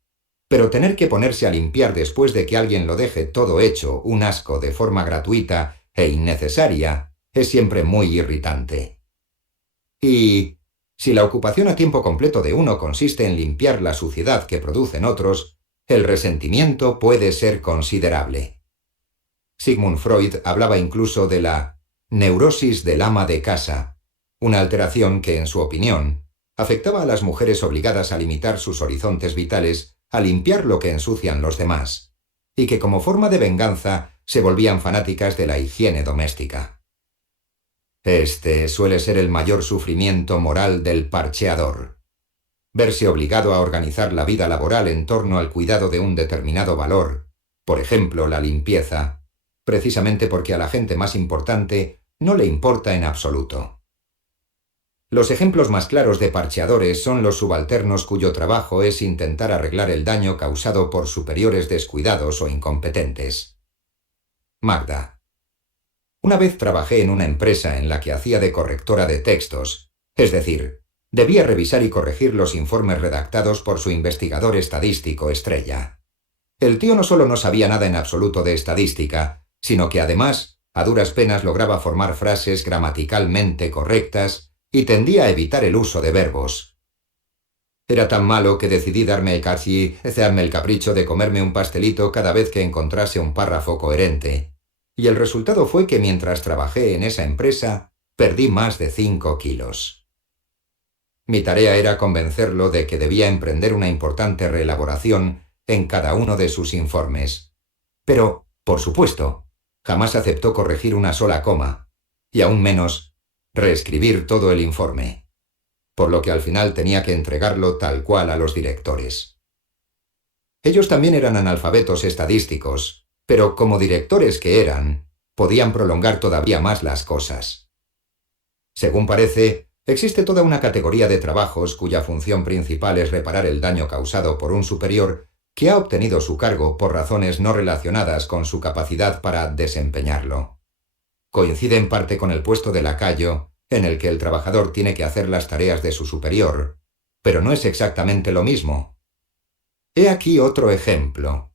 Pero tener que ponerse a limpiar después de que alguien lo deje todo hecho un asco de forma gratuita e innecesaria es siempre muy irritante. Y, si la ocupación a tiempo completo de uno consiste en limpiar la suciedad que producen otros, el resentimiento puede ser considerable. Sigmund Freud hablaba incluso de la neurosis del ama de casa, una alteración que, en su opinión, afectaba a las mujeres obligadas a limitar sus horizontes vitales a limpiar lo que ensucian los demás, y que como forma de venganza se volvían fanáticas de la higiene doméstica. Este suele ser el mayor sufrimiento moral del parcheador. Verse obligado a organizar la vida laboral en torno al cuidado de un determinado valor, por ejemplo, la limpieza, precisamente porque a la gente más importante no le importa en absoluto. Los ejemplos más claros de parcheadores son los subalternos cuyo trabajo es intentar arreglar el daño causado por superiores descuidados o incompetentes. Magda. Una vez trabajé en una empresa en la que hacía de correctora de textos, es decir, debía revisar y corregir los informes redactados por su investigador estadístico estrella. El tío no solo no sabía nada en absoluto de estadística, sino que además, a duras penas lograba formar frases gramaticalmente correctas y tendía a evitar el uso de verbos. Era tan malo que decidí darme el capricho de comerme un pastelito cada vez que encontrase un párrafo coherente. Y el resultado fue que mientras trabajé en esa empresa, perdí más de 5 kilos. Mi tarea era convencerlo de que debía emprender una importante reelaboración en cada uno de sus informes. Pero, por supuesto, jamás aceptó corregir una sola coma, y aún menos, reescribir todo el informe, por lo que al final tenía que entregarlo tal cual a los directores. Ellos también eran analfabetos estadísticos, pero como directores que eran, podían prolongar todavía más las cosas. Según parece, existe toda una categoría de trabajos cuya función principal es reparar el daño causado por un superior que ha obtenido su cargo por razones no relacionadas con su capacidad para desempeñarlo. Coincide en parte con el puesto de lacayo, en el que el trabajador tiene que hacer las tareas de su superior, pero no es exactamente lo mismo. He aquí otro ejemplo.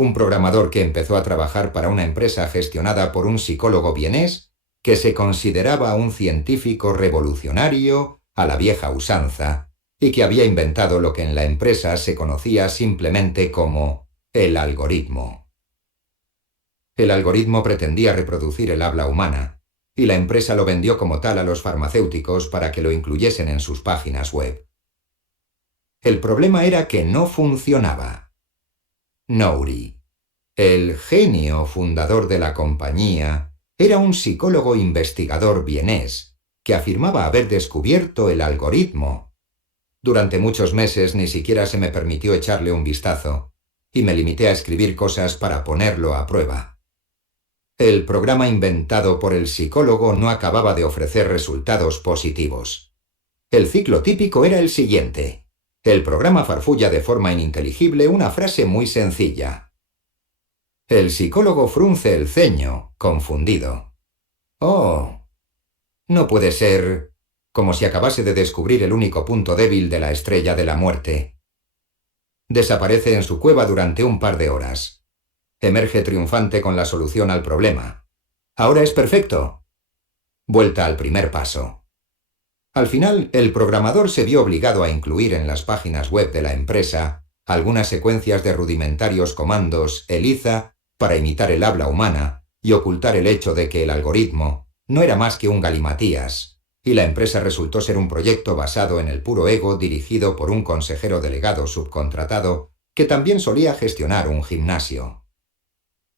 Un programador que empezó a trabajar para una empresa gestionada por un psicólogo vienés que se consideraba un científico revolucionario a la vieja usanza y que había inventado lo que en la empresa se conocía simplemente como el algoritmo. El algoritmo pretendía reproducir el habla humana, y la empresa lo vendió como tal a los farmacéuticos para que lo incluyesen en sus páginas web. El problema era que no funcionaba. Nouri, el genio fundador de la compañía, era un psicólogo investigador vienés que afirmaba haber descubierto el algoritmo Durante muchos meses ni siquiera se me permitió echarle un vistazo, y me limité a escribir cosas para ponerlo a prueba. El programa inventado por el psicólogo no acababa de ofrecer resultados positivos. El ciclo típico era el siguiente. El programa farfulla de forma ininteligible una frase muy sencilla. El psicólogo frunce el ceño, confundido. «Oh, no puede ser», como si acabase de descubrir el único punto débil de la estrella de la muerte. Desaparece en su cueva durante un par de horas. Emerge triunfante con la solución al problema. «Ahora es perfecto». Vuelta al primer paso. Al final, el programador se vio obligado a incluir en las páginas web de la empresa algunas secuencias de rudimentarios comandos ELIZA para imitar el habla humana y ocultar el hecho de que el algoritmo no era más que un galimatías, y la empresa resultó ser un proyecto basado en el puro ego dirigido por un consejero delegado subcontratado que también solía gestionar un gimnasio.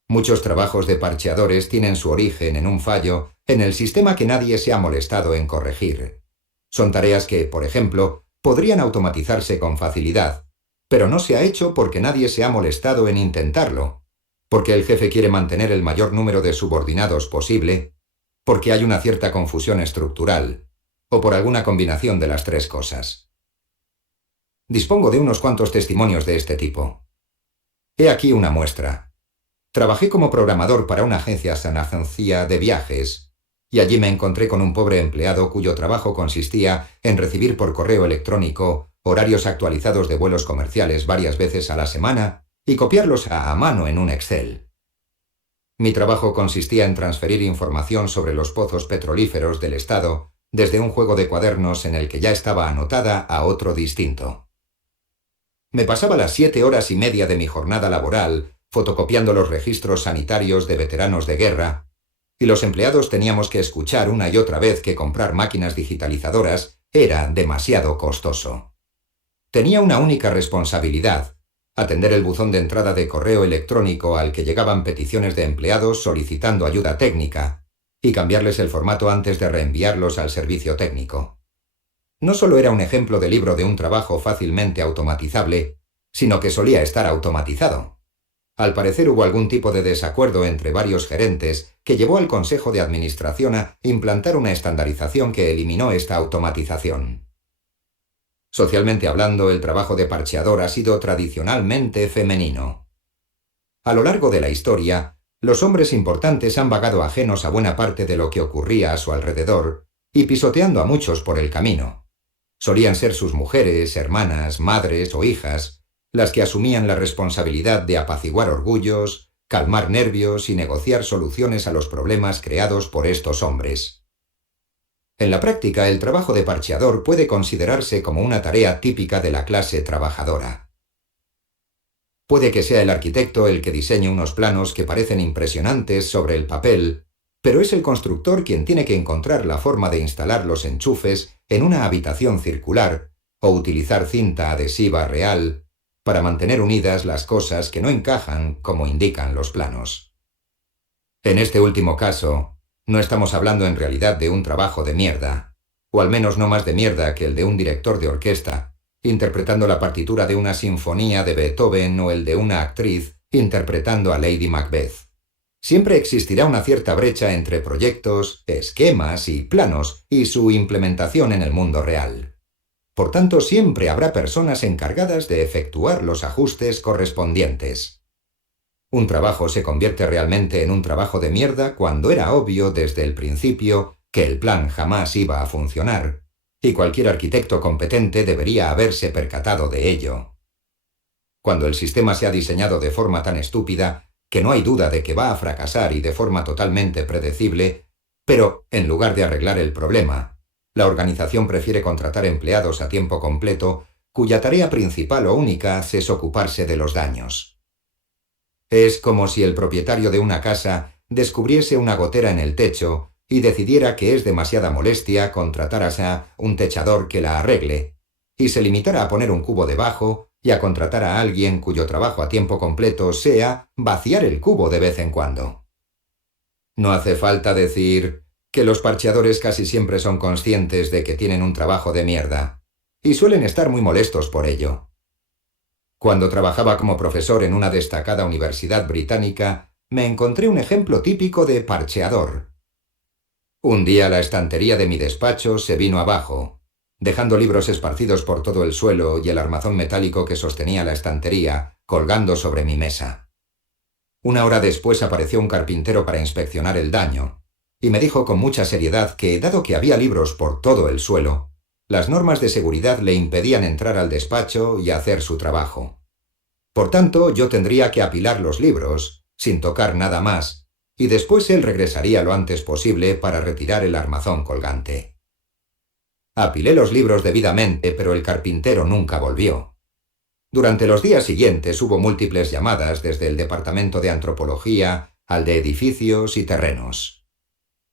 Muchos trabajos de parcheadores tienen su origen en un fallo en el sistema que nadie se ha molestado en corregir. Son tareas que, por ejemplo, podrían automatizarse con facilidad, pero no se ha hecho porque nadie se ha molestado en intentarlo, porque el jefe quiere mantener el mayor número de subordinados posible, porque hay una cierta confusión estructural, o por alguna combinación de las tres cosas. Dispongo de unos cuantos testimonios de este tipo. He aquí una muestra. Trabajé como programador para una agencia sanagencia de viajes, y allí me encontré con un pobre empleado cuyo trabajo consistía en recibir por correo electrónico horarios actualizados de vuelos comerciales varias veces a la semana y copiarlos a mano en un Excel. Mi trabajo consistía en transferir información sobre los pozos petrolíferos del estado desde un juego de cuadernos en el que ya estaba anotada a otro distinto. Me pasaba las 7 horas y media de mi jornada laboral fotocopiando los registros sanitarios de veteranos de guerra, y los empleados teníamos que escuchar una y otra vez que comprar máquinas digitalizadoras era demasiado costoso. Tenía una única responsabilidad: atender el buzón de entrada de correo electrónico al que llegaban peticiones de empleados solicitando ayuda técnica, y cambiarles el formato antes de reenviarlos al servicio técnico. No solo era un ejemplo de libro de un trabajo fácilmente automatizable, sino que solía estar automatizado. Al parecer hubo algún tipo de desacuerdo entre varios gerentes que llevó al Consejo de Administración a implantar una estandarización que eliminó esta automatización. Socialmente hablando, el trabajo de parcheador ha sido tradicionalmente femenino. A lo largo de la historia, los hombres importantes han vagado ajenos a buena parte de lo que ocurría a su alrededor y pisoteando a muchos por el camino. Solían ser sus mujeres, hermanas, madres o hijas las que asumían la responsabilidad de apaciguar orgullos, calmar nervios y negociar soluciones a los problemas creados por estos hombres. En la práctica, el trabajo de parcheador puede considerarse como una tarea típica de la clase trabajadora. Puede que sea el arquitecto el que diseñe unos planos que parecen impresionantes sobre el papel, pero es el constructor quien tiene que encontrar la forma de instalar los enchufes en una habitación circular o utilizar cinta adhesiva real para mantener unidas las cosas que no encajan como indican los planos. En este último caso, no estamos hablando en realidad de un trabajo de mierda, o al menos no más de mierda que el de un director de orquesta, interpretando la partitura de una sinfonía de Beethoven o el de una actriz interpretando a Lady Macbeth. Siempre existirá una cierta brecha entre proyectos, esquemas y planos y su implementación en el mundo real. Por tanto, siempre habrá personas encargadas de efectuar los ajustes correspondientes. Un trabajo se convierte realmente en un trabajo de mierda cuando era obvio desde el principio que el plan jamás iba a funcionar, y cualquier arquitecto competente debería haberse percatado de ello. Cuando el sistema se ha diseñado de forma tan estúpida que no hay duda de que va a fracasar y de forma totalmente predecible, pero, en lugar de arreglar el problema, la organización prefiere contratar empleados a tiempo completo cuya tarea principal o única es ocuparse de los daños. Es como si el propietario de una casa descubriese una gotera en el techo y decidiera que es demasiada molestia contratar a un techador que la arregle, y se limitara a poner un cubo debajo y a contratar a alguien cuyo trabajo a tiempo completo sea vaciar el cubo de vez en cuando. No hace falta decir que los parcheadores casi siempre son conscientes de que tienen un trabajo de mierda, y suelen estar muy molestos por ello. Cuando trabajaba como profesor en una destacada universidad británica, me encontré un ejemplo típico de parcheador. Un día la estantería de mi despacho se vino abajo, dejando libros esparcidos por todo el suelo y el armazón metálico que sostenía la estantería colgando sobre mi mesa. Una hora después apareció un carpintero para inspeccionar el daño, y me dijo con mucha seriedad que, dado que había libros por todo el suelo, las normas de seguridad le impedían entrar al despacho y hacer su trabajo. Por tanto, yo tendría que apilar los libros, sin tocar nada más, y después él regresaría lo antes posible para retirar el armazón colgante. Apilé los libros debidamente, pero el carpintero nunca volvió. Durante los días siguientes hubo múltiples llamadas desde el departamento de antropología al de edificios y terrenos.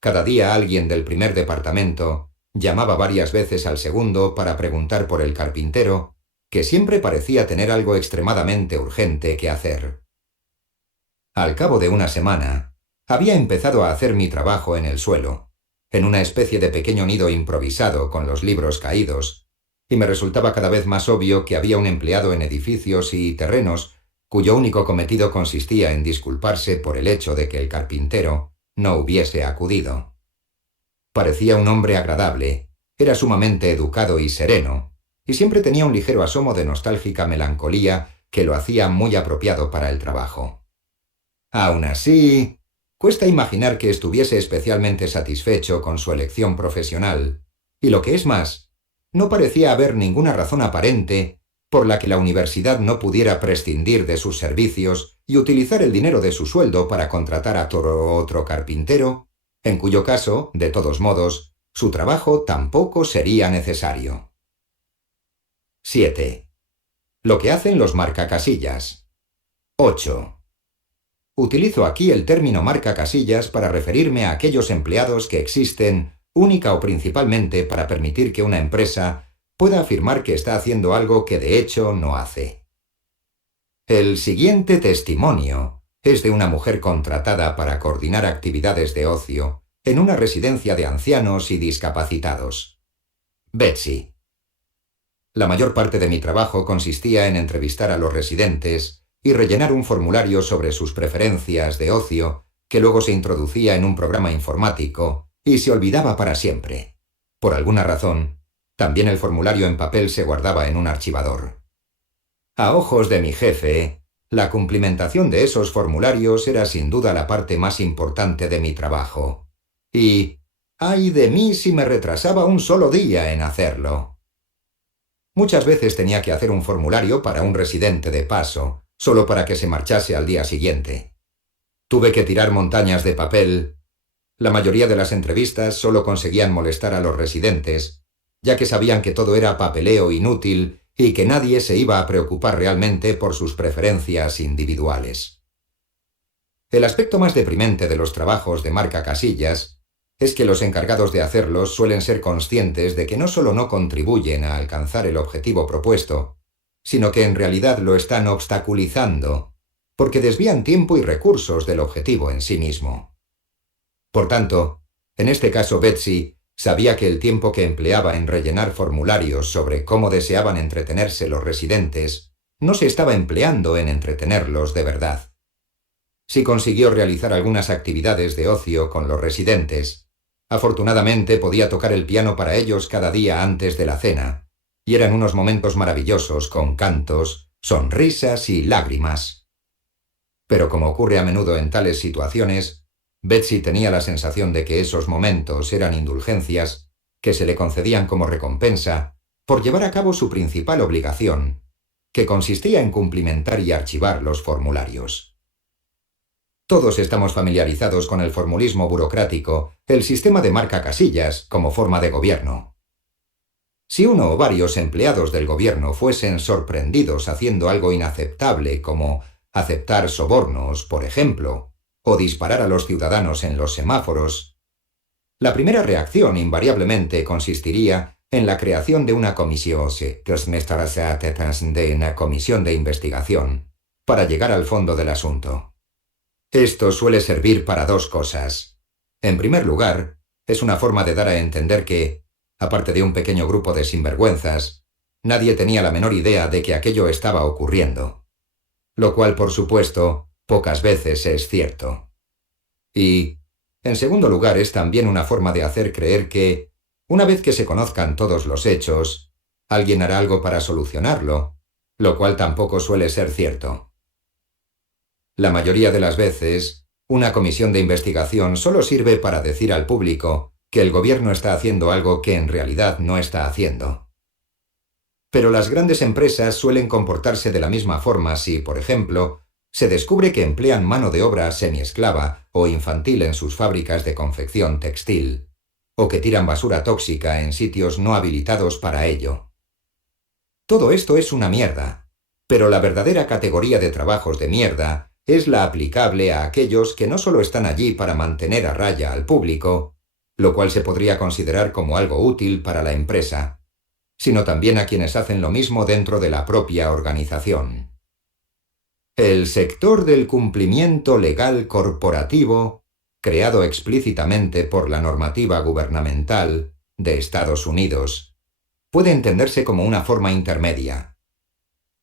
Cada día alguien del primer departamento llamaba varias veces al segundo para preguntar por el carpintero, que siempre parecía tener algo extremadamente urgente que hacer. Al cabo de una semana, había empezado a hacer mi trabajo en el suelo, en una especie de pequeño nido improvisado con los libros caídos, y me resultaba cada vez más obvio que había un empleado en edificios y terrenos cuyo único cometido consistía en disculparse por el hecho de que el carpintero no hubiese acudido. Parecía un hombre agradable, era sumamente educado y sereno, y siempre tenía un ligero asomo de nostálgica melancolía que lo hacía muy apropiado para el trabajo. Aún así, cuesta imaginar que estuviese especialmente satisfecho con su elección profesional, y lo que es más, no parecía haber ninguna razón aparente por la que la universidad no pudiera prescindir de sus servicios y utilizar el dinero de su sueldo para contratar a otro carpintero, en cuyo caso, de todos modos, su trabajo tampoco sería necesario. 7. Lo que hacen los marcacasillas. 8. Utilizo aquí el término marcacasillas para referirme a aquellos empleados que existen única o principalmente para permitir que una empresa pueda afirmar que está haciendo algo que de hecho no hace. El siguiente testimonio es de una mujer contratada para coordinar actividades de ocio en una residencia de ancianos y discapacitados. Betsy. La mayor parte de mi trabajo consistía en entrevistar a los residentes y rellenar un formulario sobre sus preferencias de ocio que luego se introducía en un programa informático y se olvidaba para siempre. Por alguna razón, también el formulario en papel se guardaba en un archivador. A ojos de mi jefe, la cumplimentación de esos formularios era sin duda la parte más importante de mi trabajo. Y ¡ay de mí si me retrasaba un solo día en hacerlo! Muchas veces tenía que hacer un formulario para un residente de paso, solo para que se marchase al día siguiente. Tuve que tirar montañas de papel. La mayoría de las entrevistas solo conseguían molestar a los residentes, ya que sabían que todo era papeleo inútil y que nadie se iba a preocupar realmente por sus preferencias individuales. El aspecto más deprimente de los trabajos de marcacasillas es que los encargados de hacerlos suelen ser conscientes de que no solo no contribuyen a alcanzar el objetivo propuesto, sino que en realidad lo están obstaculizando, porque desvían tiempo y recursos del objetivo en sí mismo. Por tanto, en este caso Betsy sabía que el tiempo que empleaba en rellenar formularios sobre cómo deseaban entretenerse los residentes no se estaba empleando en entretenerlos de verdad. Si consiguió realizar algunas actividades de ocio con los residentes, afortunadamente podía tocar el piano para ellos cada día antes de la cena, y eran unos momentos maravillosos con cantos, sonrisas y lágrimas. Pero como ocurre a menudo en tales situaciones, Betsy tenía la sensación de que esos momentos eran indulgencias que se le concedían como recompensa por llevar a cabo su principal obligación, que consistía en cumplimentar y archivar los formularios. Todos estamos familiarizados con el formulismo burocrático, el sistema de marcacasillas como forma de gobierno. Si uno o varios empleados del gobierno fuesen sorprendidos haciendo algo inaceptable como aceptar sobornos, por ejemplo, o disparar a los ciudadanos en los semáforos, la primera reacción invariablemente consistiría en la creación de una comisión de investigación para llegar al fondo del asunto. Esto suele servir para dos cosas. En primer lugar, es una forma de dar a entender que, aparte de un pequeño grupo de sinvergüenzas, nadie tenía la menor idea de que aquello estaba ocurriendo. Lo cual, por supuesto, pocas veces es cierto. Y, en segundo lugar, es también una forma de hacer creer que, una vez que se conozcan todos los hechos, alguien hará algo para solucionarlo, lo cual tampoco suele ser cierto. La mayoría de las veces, una comisión de investigación solo sirve para decir al público que el gobierno está haciendo algo que en realidad no está haciendo. Pero las grandes empresas suelen comportarse de la misma forma si, por ejemplo, se descubre que emplean mano de obra semiesclava o infantil en sus fábricas de confección textil, o que tiran basura tóxica en sitios no habilitados para ello. Todo esto es una mierda, pero la verdadera categoría de trabajos de mierda es la aplicable a aquellos que no solo están allí para mantener a raya al público, lo cual se podría considerar como algo útil para la empresa, sino también a quienes hacen lo mismo dentro de la propia organización. El sector del cumplimiento legal corporativo, creado explícitamente por la normativa gubernamental de Estados Unidos, puede entenderse como una forma intermedia.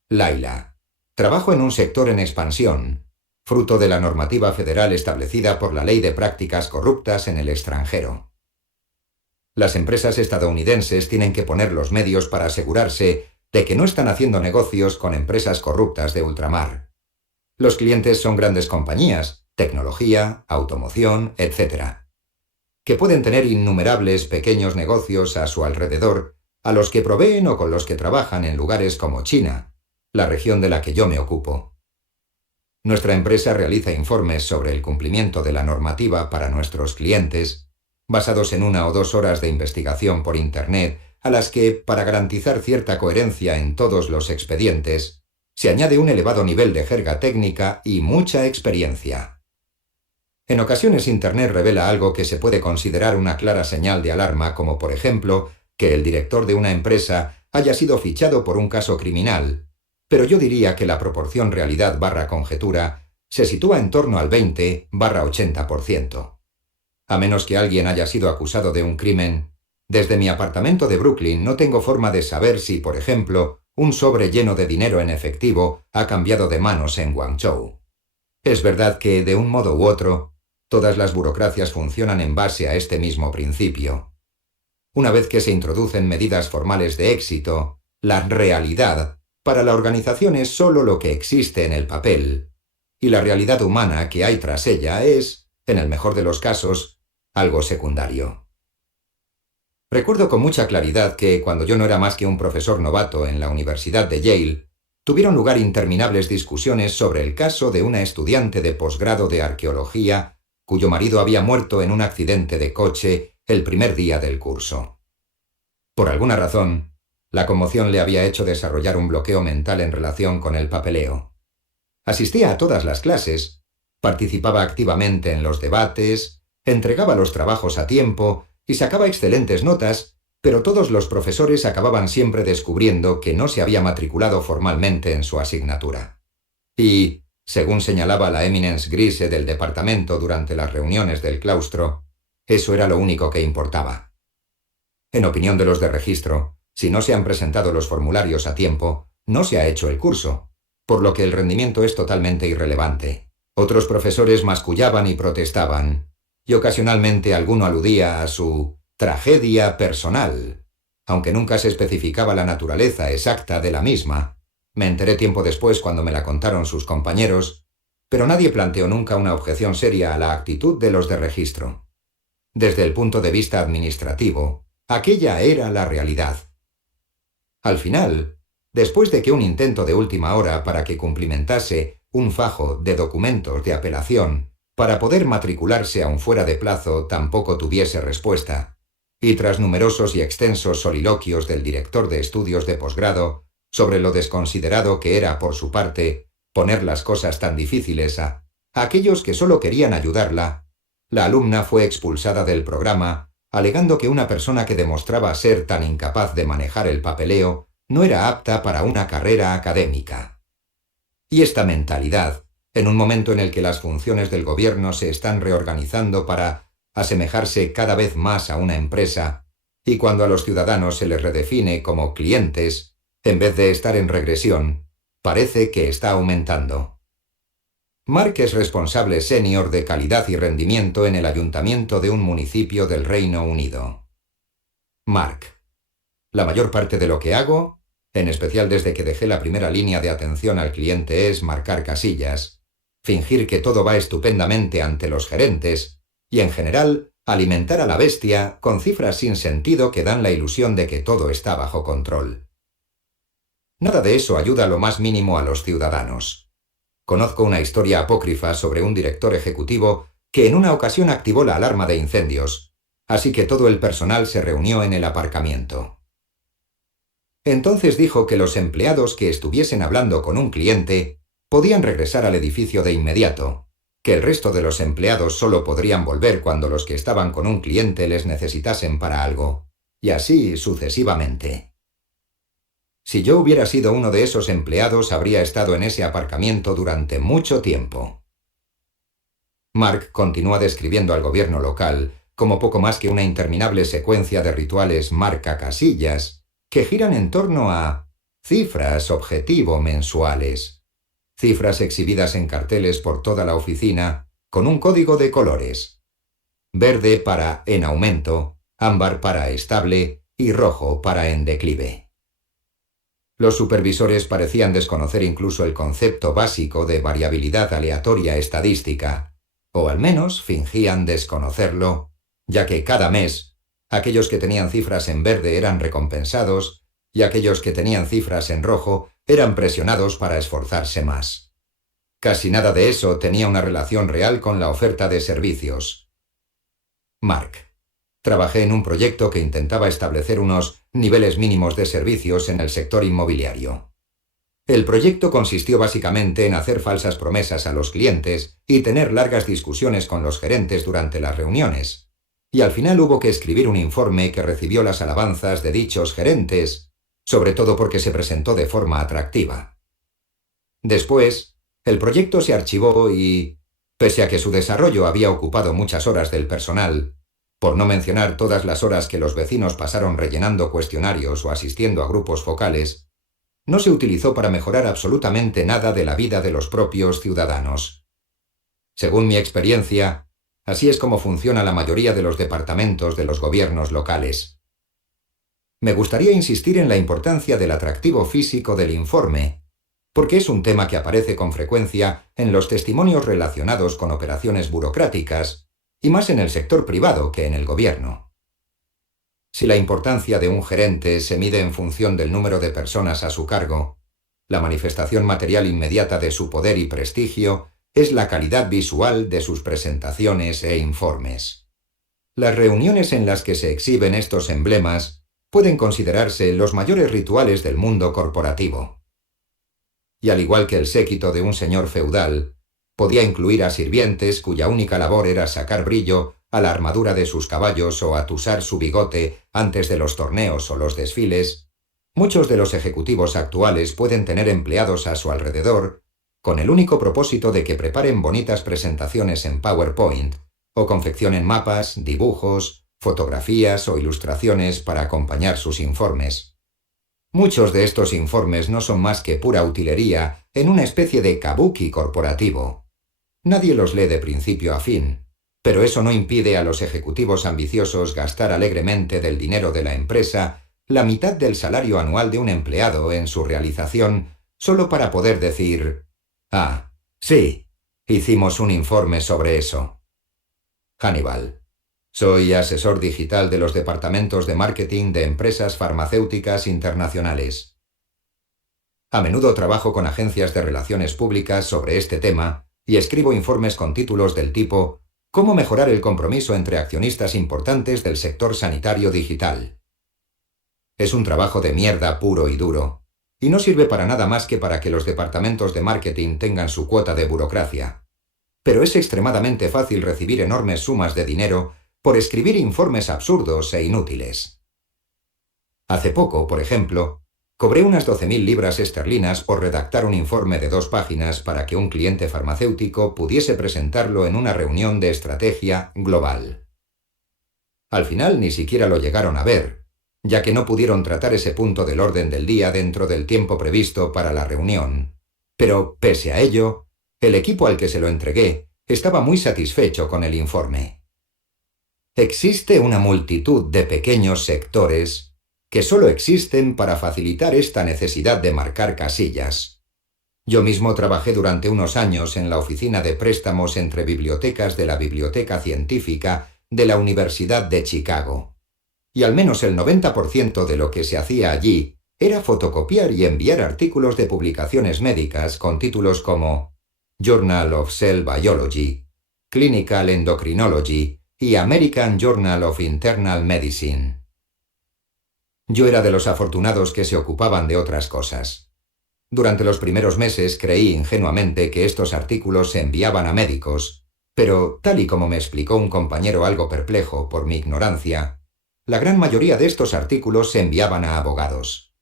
Laila. Trabajo en un sector en expansión, fruto de la normativa federal establecida por la Ley de Prácticas Corruptas en el extranjero. Las empresas estadounidenses tienen que poner los medios para asegurarse de que no están haciendo negocios con empresas corruptas de ultramar. Los clientes son grandes compañías, tecnología, automoción, etc., que pueden tener innumerables pequeños negocios a su alrededor, a los que proveen o con los que trabajan en lugares como China, la región de la que yo me ocupo. Nuestra empresa realiza informes sobre el cumplimiento de la normativa para nuestros clientes, basados en 1 o 2 horas de investigación por Internet, a las que, para garantizar cierta coherencia en todos los expedientes, se añade un elevado nivel de jerga técnica y mucha experiencia. En ocasiones Internet revela algo que se puede considerar una clara señal de alarma, como por ejemplo, que el director de una empresa haya sido fichado por un caso criminal, pero yo diría que la proporción realidad/conjetura se sitúa en torno al 20/80%. A menos que alguien haya sido acusado de un crimen, desde mi apartamento de Brooklyn no tengo forma de saber si, por ejemplo, un sobre lleno de dinero en efectivo ha cambiado de manos en Guangzhou. Es verdad que, de un modo u otro, todas las burocracias funcionan en base a este mismo principio. Una vez que se introducen medidas formales de éxito, la realidad para la organización es solo lo que existe en el papel, y la realidad humana que hay tras ella es, en el mejor de los casos, algo secundario. Recuerdo con mucha claridad que, cuando yo no era más que un profesor novato en la Universidad de Yale, tuvieron lugar interminables discusiones sobre el caso de una estudiante de posgrado de arqueología cuyo marido había muerto en un accidente de coche el primer día del curso. Por alguna razón, la conmoción le había hecho desarrollar un bloqueo mental en relación con el papeleo. Asistía a todas las clases, participaba activamente en los debates, entregaba los trabajos a tiempo y sacaba excelentes notas, pero todos los profesores acababan siempre descubriendo que no se había matriculado formalmente en su asignatura. Y, según señalaba la Eminence Grise del departamento durante las reuniones del claustro, eso era lo único que importaba. En opinión de los de registro, si no se han presentado los formularios a tiempo, no se ha hecho el curso, por lo que el rendimiento es totalmente irrelevante. Otros profesores mascullaban y protestaban, y ocasionalmente alguno aludía a su tragedia personal, aunque nunca se especificaba la naturaleza exacta de la misma. Me enteré tiempo después cuando me la contaron sus compañeros, pero nadie planteó nunca una objeción seria a la actitud de los de registro. Desde el punto de vista administrativo, aquella era la realidad. Al final, después de que un intento de última hora para que cumplimentase un fajo de documentos de apelación para poder matricularse aún fuera de plazo tampoco tuviese respuesta, y tras numerosos y extensos soliloquios del director de estudios de posgrado sobre lo desconsiderado que era por su parte poner las cosas tan difíciles a aquellos que solo querían ayudarla, la alumna fue expulsada del programa alegando que una persona que demostraba ser tan incapaz de manejar el papeleo no era apta para una carrera académica. Y esta mentalidad, en un momento en el que las funciones del gobierno se están reorganizando para asemejarse cada vez más a una empresa, y cuando a los ciudadanos se les redefine como clientes, En vez de estar en regresión, parece que está aumentando. Mark es responsable senior de calidad y rendimiento en el ayuntamiento de un municipio del Reino Unido. Mark: la mayor parte de lo que hago, en especial desde que dejé la primera línea de atención al cliente, es marcar casillas, fingir que todo va estupendamente ante los gerentes y, en general, alimentar a la bestia con cifras sin sentido que dan la ilusión de que todo está bajo control. Nada de eso ayuda lo más mínimo a los ciudadanos. Conozco una historia apócrifa sobre un director ejecutivo que en una ocasión activó la alarma de incendios, así que todo el personal se reunió en el aparcamiento. Entonces dijo que los empleados que estuviesen hablando con un cliente podían regresar al edificio de inmediato, que el resto de los empleados solo podrían volver cuando los que estaban con un cliente les necesitasen para algo, y así sucesivamente. Si yo hubiera sido uno de esos empleados, habría estado en ese aparcamiento durante mucho tiempo. Mark continúa describiendo al gobierno local como poco más que una interminable secuencia de rituales marcacasillas que giran en torno a cifras objetivo mensuales, cifras exhibidas en carteles por toda la oficina con un código de colores: verde para en aumento, ámbar para estable y rojo para en declive. Los supervisores parecían desconocer incluso el concepto básico de variabilidad aleatoria estadística, o al menos fingían desconocerlo, ya que cada mes aquellos que tenían cifras en verde eran recompensados y aquellos que tenían cifras en rojo eran presionados para esforzarse más. Casi nada de eso tenía una relación real con la oferta de servicios. Mark: trabajé en un proyecto que intentaba establecer unos niveles mínimos de servicios en el sector inmobiliario. El proyecto consistió básicamente en hacer falsas promesas a los clientes y tener largas discusiones con los gerentes durante las reuniones, y al final hubo que escribir un informe que recibió las alabanzas de dichos gerentes, sobre todo porque se presentó de forma atractiva. Después, el proyecto se archivó y, pese a que su desarrollo había ocupado muchas horas del personal, por no mencionar todas las horas que los vecinos pasaron rellenando cuestionarios o asistiendo a grupos focales, no se utilizó para mejorar absolutamente nada de la vida de los propios ciudadanos. Según mi experiencia, así es como funciona la mayoría de los departamentos de los gobiernos locales. Me gustaría insistir en la importancia del atractivo físico del informe, porque es un tema que aparece con frecuencia en los testimonios relacionados con operaciones burocráticas, y más en el sector privado que en el gobierno. Si la importancia de un gerente se mide en función del número de personas a su cargo, la manifestación material inmediata de su poder y prestigio es la calidad visual de sus presentaciones e informes. Las reuniones en las que se exhiben estos emblemas pueden considerarse los mayores rituales del mundo corporativo. Y al igual que el séquito de un señor feudal, podía incluir a sirvientes cuya única labor era sacar brillo a la armadura de sus caballos o atusar su bigote antes de los torneos o los desfiles, muchos de los ejecutivos actuales pueden tener empleados a su alrededor con el único propósito de que preparen bonitas presentaciones en PowerPoint o confeccionen mapas, dibujos, fotografías o ilustraciones para acompañar sus informes. Muchos de estos informes no son más que pura utilería en una especie de kabuki corporativo. Nadie los lee de principio a fin, pero eso no impide a los ejecutivos ambiciosos gastar alegremente del dinero de la empresa la mitad del salario anual de un empleado en su realización solo para poder decir: «Ah, sí, hicimos un informe sobre eso». Hannibal: soy asesor digital de los departamentos de marketing de empresas farmacéuticas internacionales. A menudo trabajo con agencias de relaciones públicas sobre este tema y escribo informes con títulos del tipo «Cómo mejorar el compromiso entre accionistas importantes del sector sanitario digital». Es un trabajo de mierda puro y duro, y no sirve para nada más que para que los departamentos de marketing tengan su cuota de burocracia. Pero es extremadamente fácil recibir enormes sumas de dinero por escribir informes absurdos e inútiles. Hace poco, por ejemplo, cobré unas 12.000 libras esterlinas por redactar un informe de 2 páginas para que un cliente farmacéutico pudiese presentarlo en una reunión de estrategia global. Al final ni siquiera lo llegaron a ver, ya que no pudieron tratar ese punto del orden del día dentro del tiempo previsto para la reunión. Pero, pese a ello, el equipo al que se lo entregué estaba muy satisfecho con el informe. Existe una multitud de pequeños sectores que solo existen para facilitar esta necesidad de marcar casillas. Yo mismo trabajé durante unos años en la oficina de préstamos entre bibliotecas de la Biblioteca Científica de la Universidad de Chicago. Y al menos el 90% de lo que se hacía allí era fotocopiar y enviar artículos de publicaciones médicas con títulos como Journal of Cell Biology, Clinical Endocrinology y American Journal of Internal Medicine. Yo era de los afortunados que se ocupaban de otras cosas. Durante los primeros meses creí ingenuamente que estos artículos se enviaban a médicos, pero, tal y como me explicó un compañero algo perplejo por mi ignorancia, la gran mayoría de estos artículos se enviaban a abogados.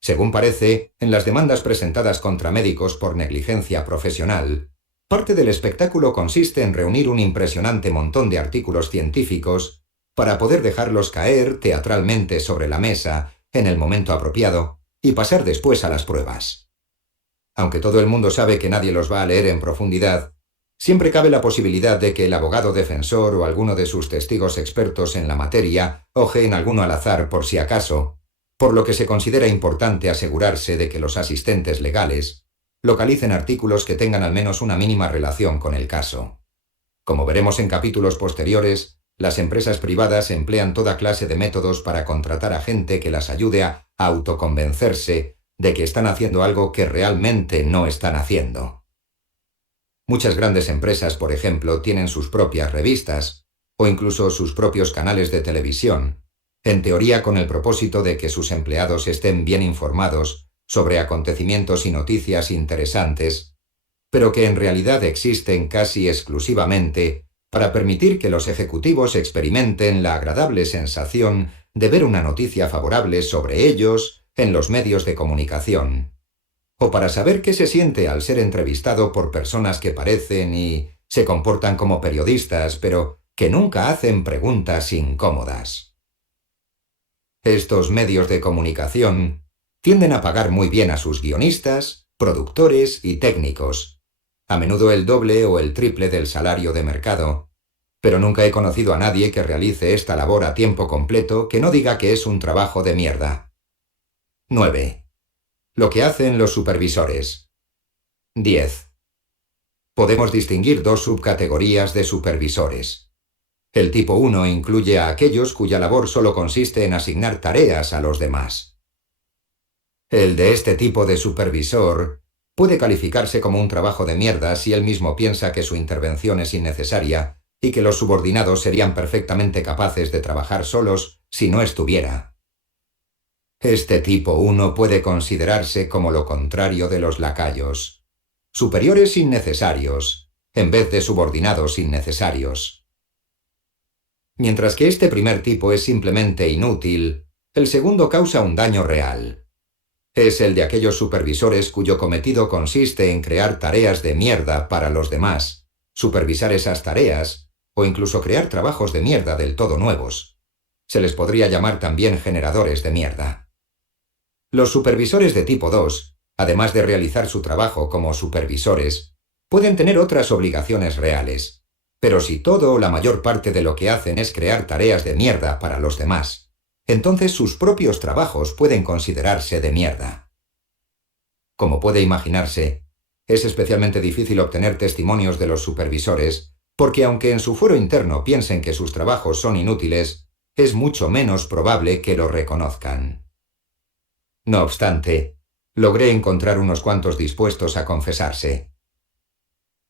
Según parece, en las demandas presentadas contra médicos por negligencia profesional, parte del espectáculo consiste en reunir un impresionante montón de artículos científicos para poder dejarlos caer teatralmente sobre la mesa en el momento apropiado y pasar después a las pruebas. Aunque todo el mundo sabe que nadie los va a leer en profundidad, siempre cabe la posibilidad de que el abogado defensor o alguno de sus testigos expertos en la materia ojeen alguno al azar por si acaso, por lo que se considera importante asegurarse de que los asistentes legales localicen artículos que tengan al menos una mínima relación con el caso. Como veremos en capítulos posteriores, las empresas privadas emplean toda clase de métodos para contratar a gente que las ayude a autoconvencerse de que están haciendo algo que realmente no están haciendo. Muchas grandes empresas, por ejemplo, tienen sus propias revistas o incluso sus propios canales de televisión, en teoría con el propósito de que sus empleados estén bien informados sobre acontecimientos y noticias interesantes, pero que en realidad existen casi exclusivamente para permitir que los ejecutivos experimenten la agradable sensación de ver una noticia favorable sobre ellos en los medios de comunicación, o para saber qué se siente al ser entrevistado por personas que parecen y se comportan como periodistas, pero que nunca hacen preguntas incómodas. Estos medios de comunicación tienden a pagar muy bien a sus guionistas, productores y técnicos, a menudo el doble o el triple del salario de mercado, pero nunca he conocido a nadie que realice esta labor a tiempo completo que no diga que es un trabajo de mierda. 9. Lo que hacen los supervisores. 10. Podemos distinguir dos subcategorías de supervisores. El tipo 1 incluye a aquellos cuya labor solo consiste en asignar tareas a los demás. El de este tipo de supervisor puede calificarse como un trabajo de mierda si él mismo piensa que su intervención es innecesaria y que los subordinados serían perfectamente capaces de trabajar solos si no estuviera. Este tipo 1 puede considerarse como lo contrario de los lacayos, superiores innecesarios, en vez de subordinados innecesarios. Mientras que este primer tipo es simplemente inútil, el segundo causa un daño real. Es el de aquellos supervisores cuyo cometido consiste en crear tareas de mierda para los demás, supervisar esas tareas, o incluso crear trabajos de mierda del todo nuevos. Se les podría llamar también generadores de mierda. Los supervisores de tipo 2, además de realizar su trabajo como supervisores, pueden tener otras obligaciones reales. Pero si todo o la mayor parte de lo que hacen es crear tareas de mierda para los demás, entonces sus propios trabajos pueden considerarse de mierda. Como puede imaginarse, es especialmente difícil obtener testimonios de los supervisores, porque aunque en su fuero interno piensen que sus trabajos son inútiles, es mucho menos probable que lo reconozcan. No obstante, logré encontrar unos cuantos dispuestos a confesarse.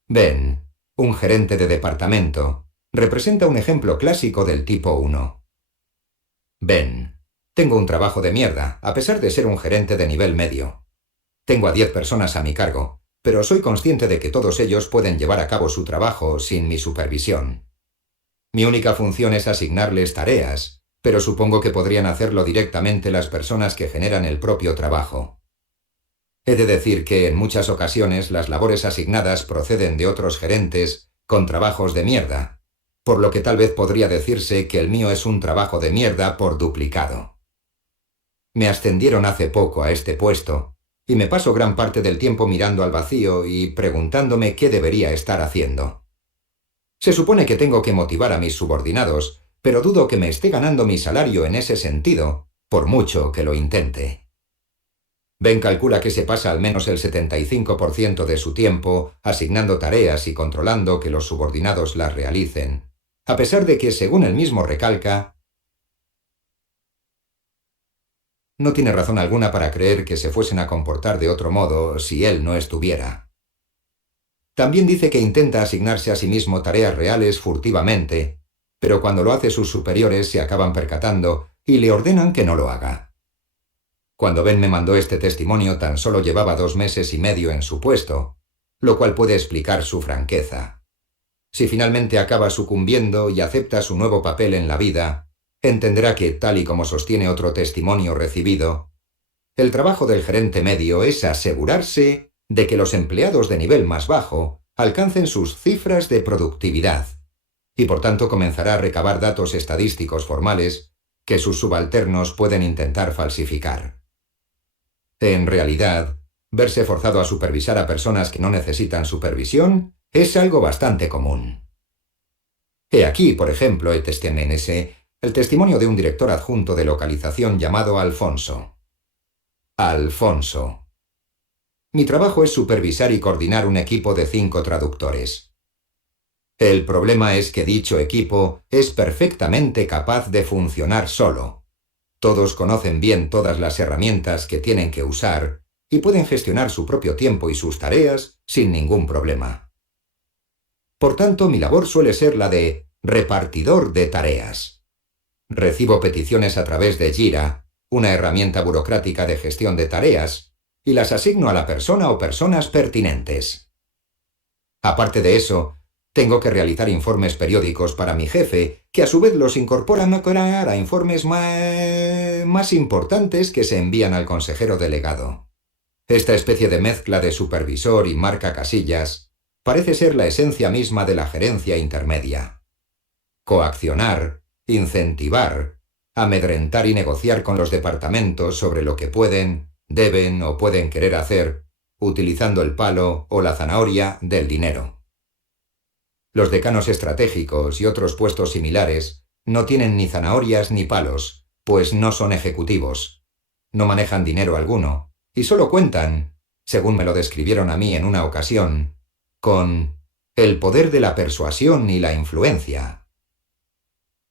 Ben, un gerente de departamento, representa un ejemplo clásico del tipo 1. Ben, tengo un trabajo de mierda, a pesar de ser un gerente de nivel medio. Tengo a 10 personas a mi cargo, pero soy consciente de que todos ellos pueden llevar a cabo su trabajo sin mi supervisión. Mi única función es asignarles tareas, pero supongo que podrían hacerlo directamente las personas que generan el propio trabajo. He de decir que en muchas ocasiones las labores asignadas proceden de otros gerentes con trabajos de mierda, por lo que tal vez podría decirse que el mío es un trabajo de mierda por duplicado. Me ascendieron hace poco a este puesto, y me paso gran parte del tiempo mirando al vacío y preguntándome qué debería estar haciendo. Se supone que tengo que motivar a mis subordinados, pero dudo que me esté ganando mi salario en ese sentido, por mucho que lo intente. Ben calcula que se pasa al menos el 75% de su tiempo asignando tareas y controlando que los subordinados las realicen, a pesar de que, según él mismo recalca, no tiene razón alguna para creer que se fuesen a comportar de otro modo si él no estuviera. También dice que intenta asignarse a sí mismo tareas reales furtivamente, pero cuando lo hace sus superiores se acaban percatando y le ordenan que no lo haga. Cuando Ben me mandó este testimonio tan solo llevaba 2 meses y medio en su puesto, lo cual puede explicar su franqueza. Si finalmente acaba sucumbiendo y acepta su nuevo papel en la vida, entenderá que, tal y como sostiene otro testimonio recibido, el trabajo del gerente medio es asegurarse de que los empleados de nivel más bajo alcancen sus cifras de productividad, y por tanto comenzará a recabar datos estadísticos formales que sus subalternos pueden intentar falsificar. En realidad, verse forzado a supervisar a personas que no necesitan supervisión es algo bastante común. He aquí, por ejemplo, el testimonio de un director adjunto de localización llamado Alfonso. Alfonso. Mi trabajo es supervisar y coordinar un equipo de 5 traductores. El problema es que dicho equipo es perfectamente capaz de funcionar solo. Todos conocen bien todas las herramientas que tienen que usar y pueden gestionar su propio tiempo y sus tareas sin ningún problema. Por tanto, mi labor suele ser la de repartidor de tareas. Recibo peticiones a través de Jira, una herramienta burocrática de gestión de tareas, y las asigno a la persona o personas pertinentes. Aparte de eso, tengo que realizar informes periódicos para mi jefe, que a su vez los incorpora a informes más importantes que se envían al consejero delegado. Esta especie de mezcla de supervisor y marca casillas parece ser la esencia misma de la gerencia intermedia. Coaccionar, incentivar, amedrentar y negociar con los departamentos sobre lo que pueden, deben o pueden querer hacer, utilizando el palo o la zanahoria del dinero. Los decanos estratégicos y otros puestos similares no tienen ni zanahorias ni palos, pues no son ejecutivos. No manejan dinero alguno, y solo cuentan, según me lo describieron a mí en una ocasión, con el poder de la persuasión y la influencia.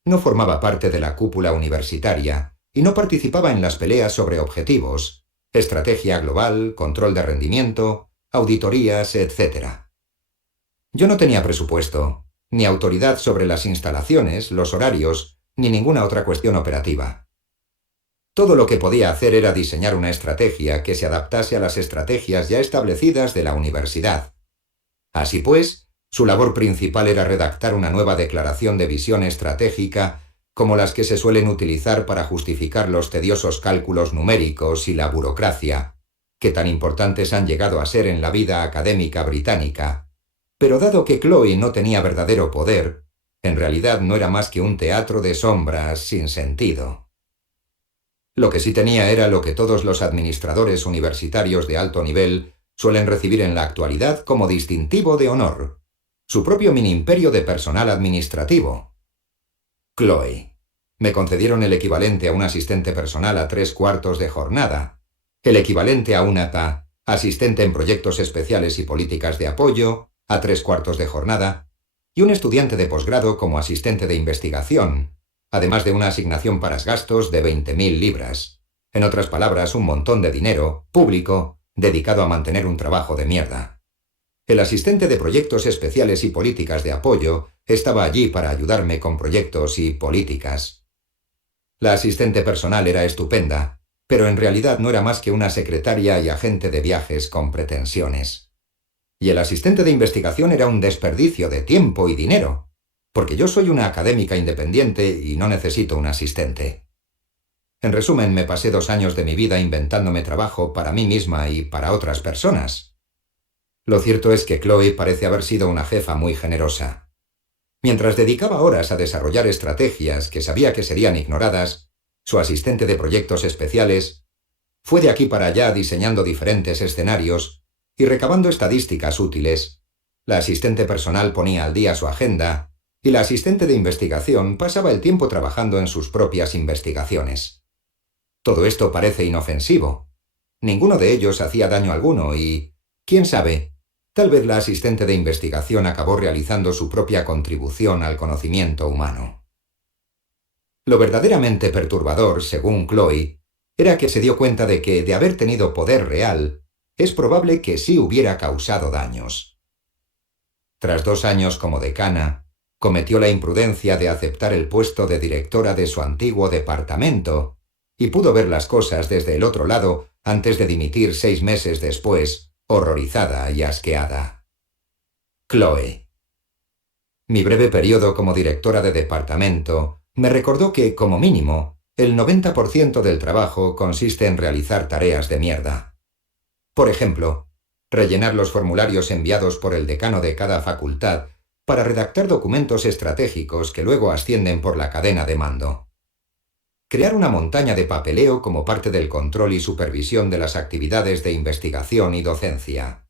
No formaba parte de la cúpula universitaria y no participaba en las peleas sobre objetivos, estrategia global, control de rendimiento, auditorías, etc. Yo no tenía presupuesto, ni autoridad sobre las instalaciones, los horarios, ni ninguna otra cuestión operativa. Todo lo que podía hacer era diseñar una estrategia que se adaptase a las estrategias ya establecidas de la universidad. Así pues, su labor principal era redactar una nueva declaración de visión estratégica como las que se suelen utilizar para justificar los tediosos cálculos numéricos y la burocracia, que tan importantes han llegado a ser en la vida académica británica. Pero dado que Chloe no tenía verdadero poder, en realidad no era más que un teatro de sombras sin sentido. Lo que sí tenía era lo que todos los administradores universitarios de alto nivel suelen recibir en la actualidad como distintivo de honor: su propio mini imperio de personal administrativo. Chloe. Me concedieron el equivalente a un asistente personal a 3/4 de jornada, el equivalente a un ATA, asistente en proyectos especiales y políticas de apoyo, a 3/4 de jornada, y un estudiante de posgrado como asistente de investigación, además de una asignación para gastos de 20.000 libras. En otras palabras, un montón de dinero, público, dedicado a mantener un trabajo de mierda. El asistente de proyectos especiales y políticas de apoyo estaba allí para ayudarme con proyectos y políticas. La asistente personal era estupenda, pero en realidad no era más que una secretaria y agente de viajes con pretensiones. Y el asistente de investigación era un desperdicio de tiempo y dinero, porque yo soy una académica independiente y no necesito un asistente. En resumen, me pasé 2 años de mi vida inventándome trabajo para mí misma y para otras personas. Lo cierto es que Chloe parece haber sido una jefa muy generosa. Mientras dedicaba horas a desarrollar estrategias que sabía que serían ignoradas, su asistente de proyectos especiales, fue de aquí para allá diseñando diferentes escenarios y recabando estadísticas útiles. La asistente personal ponía al día su agenda y la asistente de investigación pasaba el tiempo trabajando en sus propias investigaciones. Todo esto parece inofensivo. Ninguno de ellos hacía daño alguno y, quién sabe, tal vez la asistente de investigación acabó realizando su propia contribución al conocimiento humano. Lo verdaderamente perturbador, según Chloe, era que se dio cuenta de que, de haber tenido poder real, es probable que sí hubiera causado daños. Tras 2 años como decana, cometió la imprudencia de aceptar el puesto de directora de su antiguo departamento y pudo ver las cosas desde el otro lado antes de dimitir 6 meses después, horrorizada y asqueada. Chloe. Mi breve periodo como directora de departamento me recordó que, como mínimo, el 90% del trabajo consiste en realizar tareas de mierda. Por ejemplo, rellenar los formularios enviados por el decano de cada facultad para redactar documentos estratégicos que luego ascienden por la cadena de mando. Crear una montaña de papeleo como parte del control y supervisión de las actividades de investigación y docencia.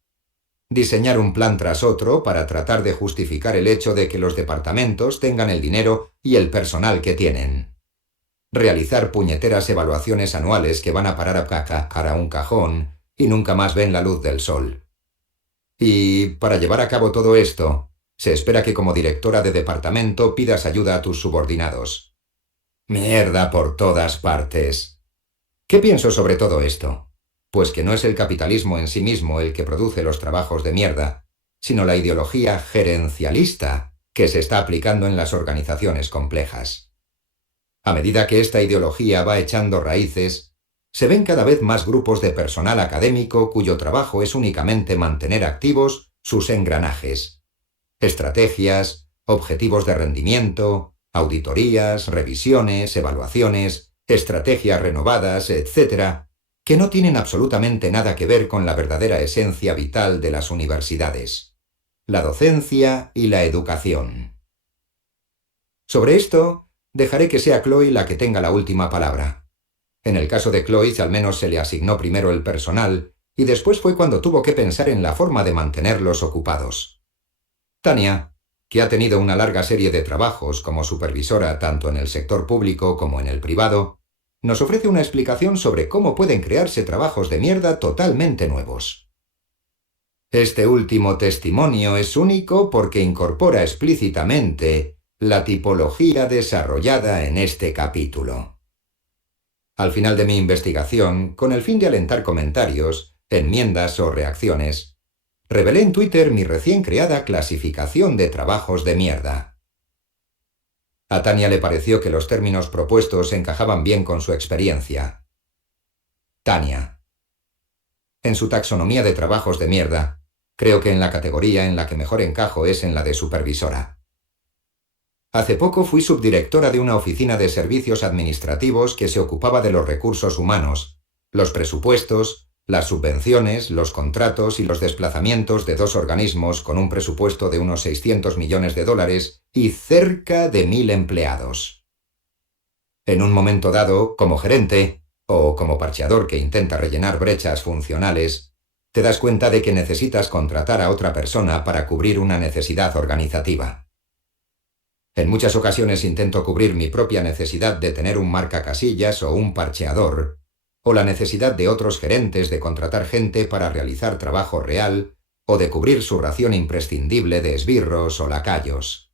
Diseñar un plan tras otro para tratar de justificar el hecho de que los departamentos tengan el dinero y el personal que tienen. Realizar puñeteras evaluaciones anuales que van a parar a un cajón y nunca más ven la luz del sol. Y, para llevar a cabo todo esto, se espera que como directora de departamento pidas ayuda a tus subordinados. Mierda por todas partes. ¿Qué pienso sobre todo esto? Pues que no es el capitalismo en sí mismo el que produce los trabajos de mierda, sino la ideología gerencialista que se está aplicando en las organizaciones complejas. A medida que esta ideología va echando raíces, se ven cada vez más grupos de personal académico cuyo trabajo es únicamente mantener activos sus engranajes. Estrategias, objetivos de rendimiento, auditorías, revisiones, evaluaciones, estrategias renovadas, etc., que no tienen absolutamente nada que ver con la verdadera esencia vital de las universidades, la docencia y la educación. Sobre esto, dejaré que sea Chloe la que tenga la última palabra. En el caso de Chloe, al menos se le asignó primero el personal, y después fue cuando tuvo que pensar en la forma de mantenerlos ocupados. Tania, que ha tenido una larga serie de trabajos como supervisora tanto en el sector público como en el privado, nos ofrece una explicación sobre cómo pueden crearse trabajos de mierda totalmente nuevos. Este último testimonio es único porque incorpora explícitamente la tipología desarrollada en este capítulo. Al final de mi investigación, con el fin de alentar comentarios, enmiendas o reacciones, revelé en Twitter mi recién creada clasificación de trabajos de mierda. A Tania le pareció que los términos propuestos encajaban bien con su experiencia. Tania. En su taxonomía de trabajos de mierda, creo que en la categoría en la que mejor encajo es en la de supervisora. Hace poco fui subdirectora de una oficina de servicios administrativos que se ocupaba de los recursos humanos, los presupuestos, las subvenciones, los contratos y los desplazamientos de 2 organismos con un presupuesto de unos $600 millones y cerca de 1000 empleados. En un momento dado, como gerente, o como parcheador que intenta rellenar brechas funcionales, te das cuenta de que necesitas contratar a otra persona para cubrir una necesidad organizativa. En muchas ocasiones intento cubrir mi propia necesidad de tener un marcacasillas o un parcheador, o la necesidad de otros gerentes de contratar gente para realizar trabajo real, o de cubrir su ración imprescindible de esbirros o lacayos.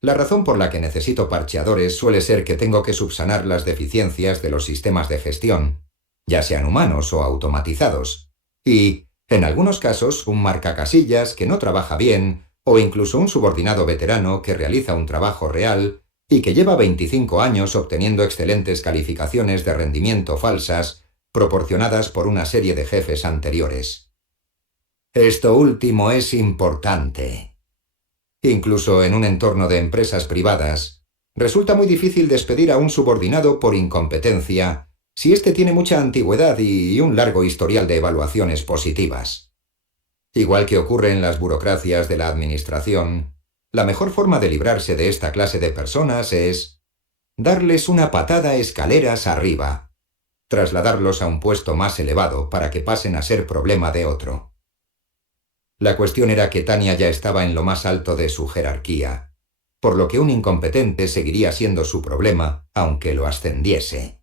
La razón por la que necesito parcheadores suele ser que tengo que subsanar las deficiencias de los sistemas de gestión, ya sean humanos o automatizados, y, en algunos casos, un marcacasillas que no trabaja bien, o incluso un subordinado veterano que realiza un trabajo real y que lleva 25 años obteniendo excelentes calificaciones de rendimiento falsas proporcionadas por una serie de jefes anteriores. Esto último es importante. Incluso en un entorno de empresas privadas, resulta muy difícil despedir a un subordinado por incompetencia si éste tiene mucha antigüedad y un largo historial de evaluaciones positivas. Igual que ocurre en las burocracias de la administración, la mejor forma de librarse de esta clase de personas es darles una patada escaleras arriba, trasladarlos a un puesto más elevado para que pasen a ser problema de otro. La cuestión era que Tania ya estaba en lo más alto de su jerarquía, por lo que un incompetente seguiría siendo su problema, aunque lo ascendiese.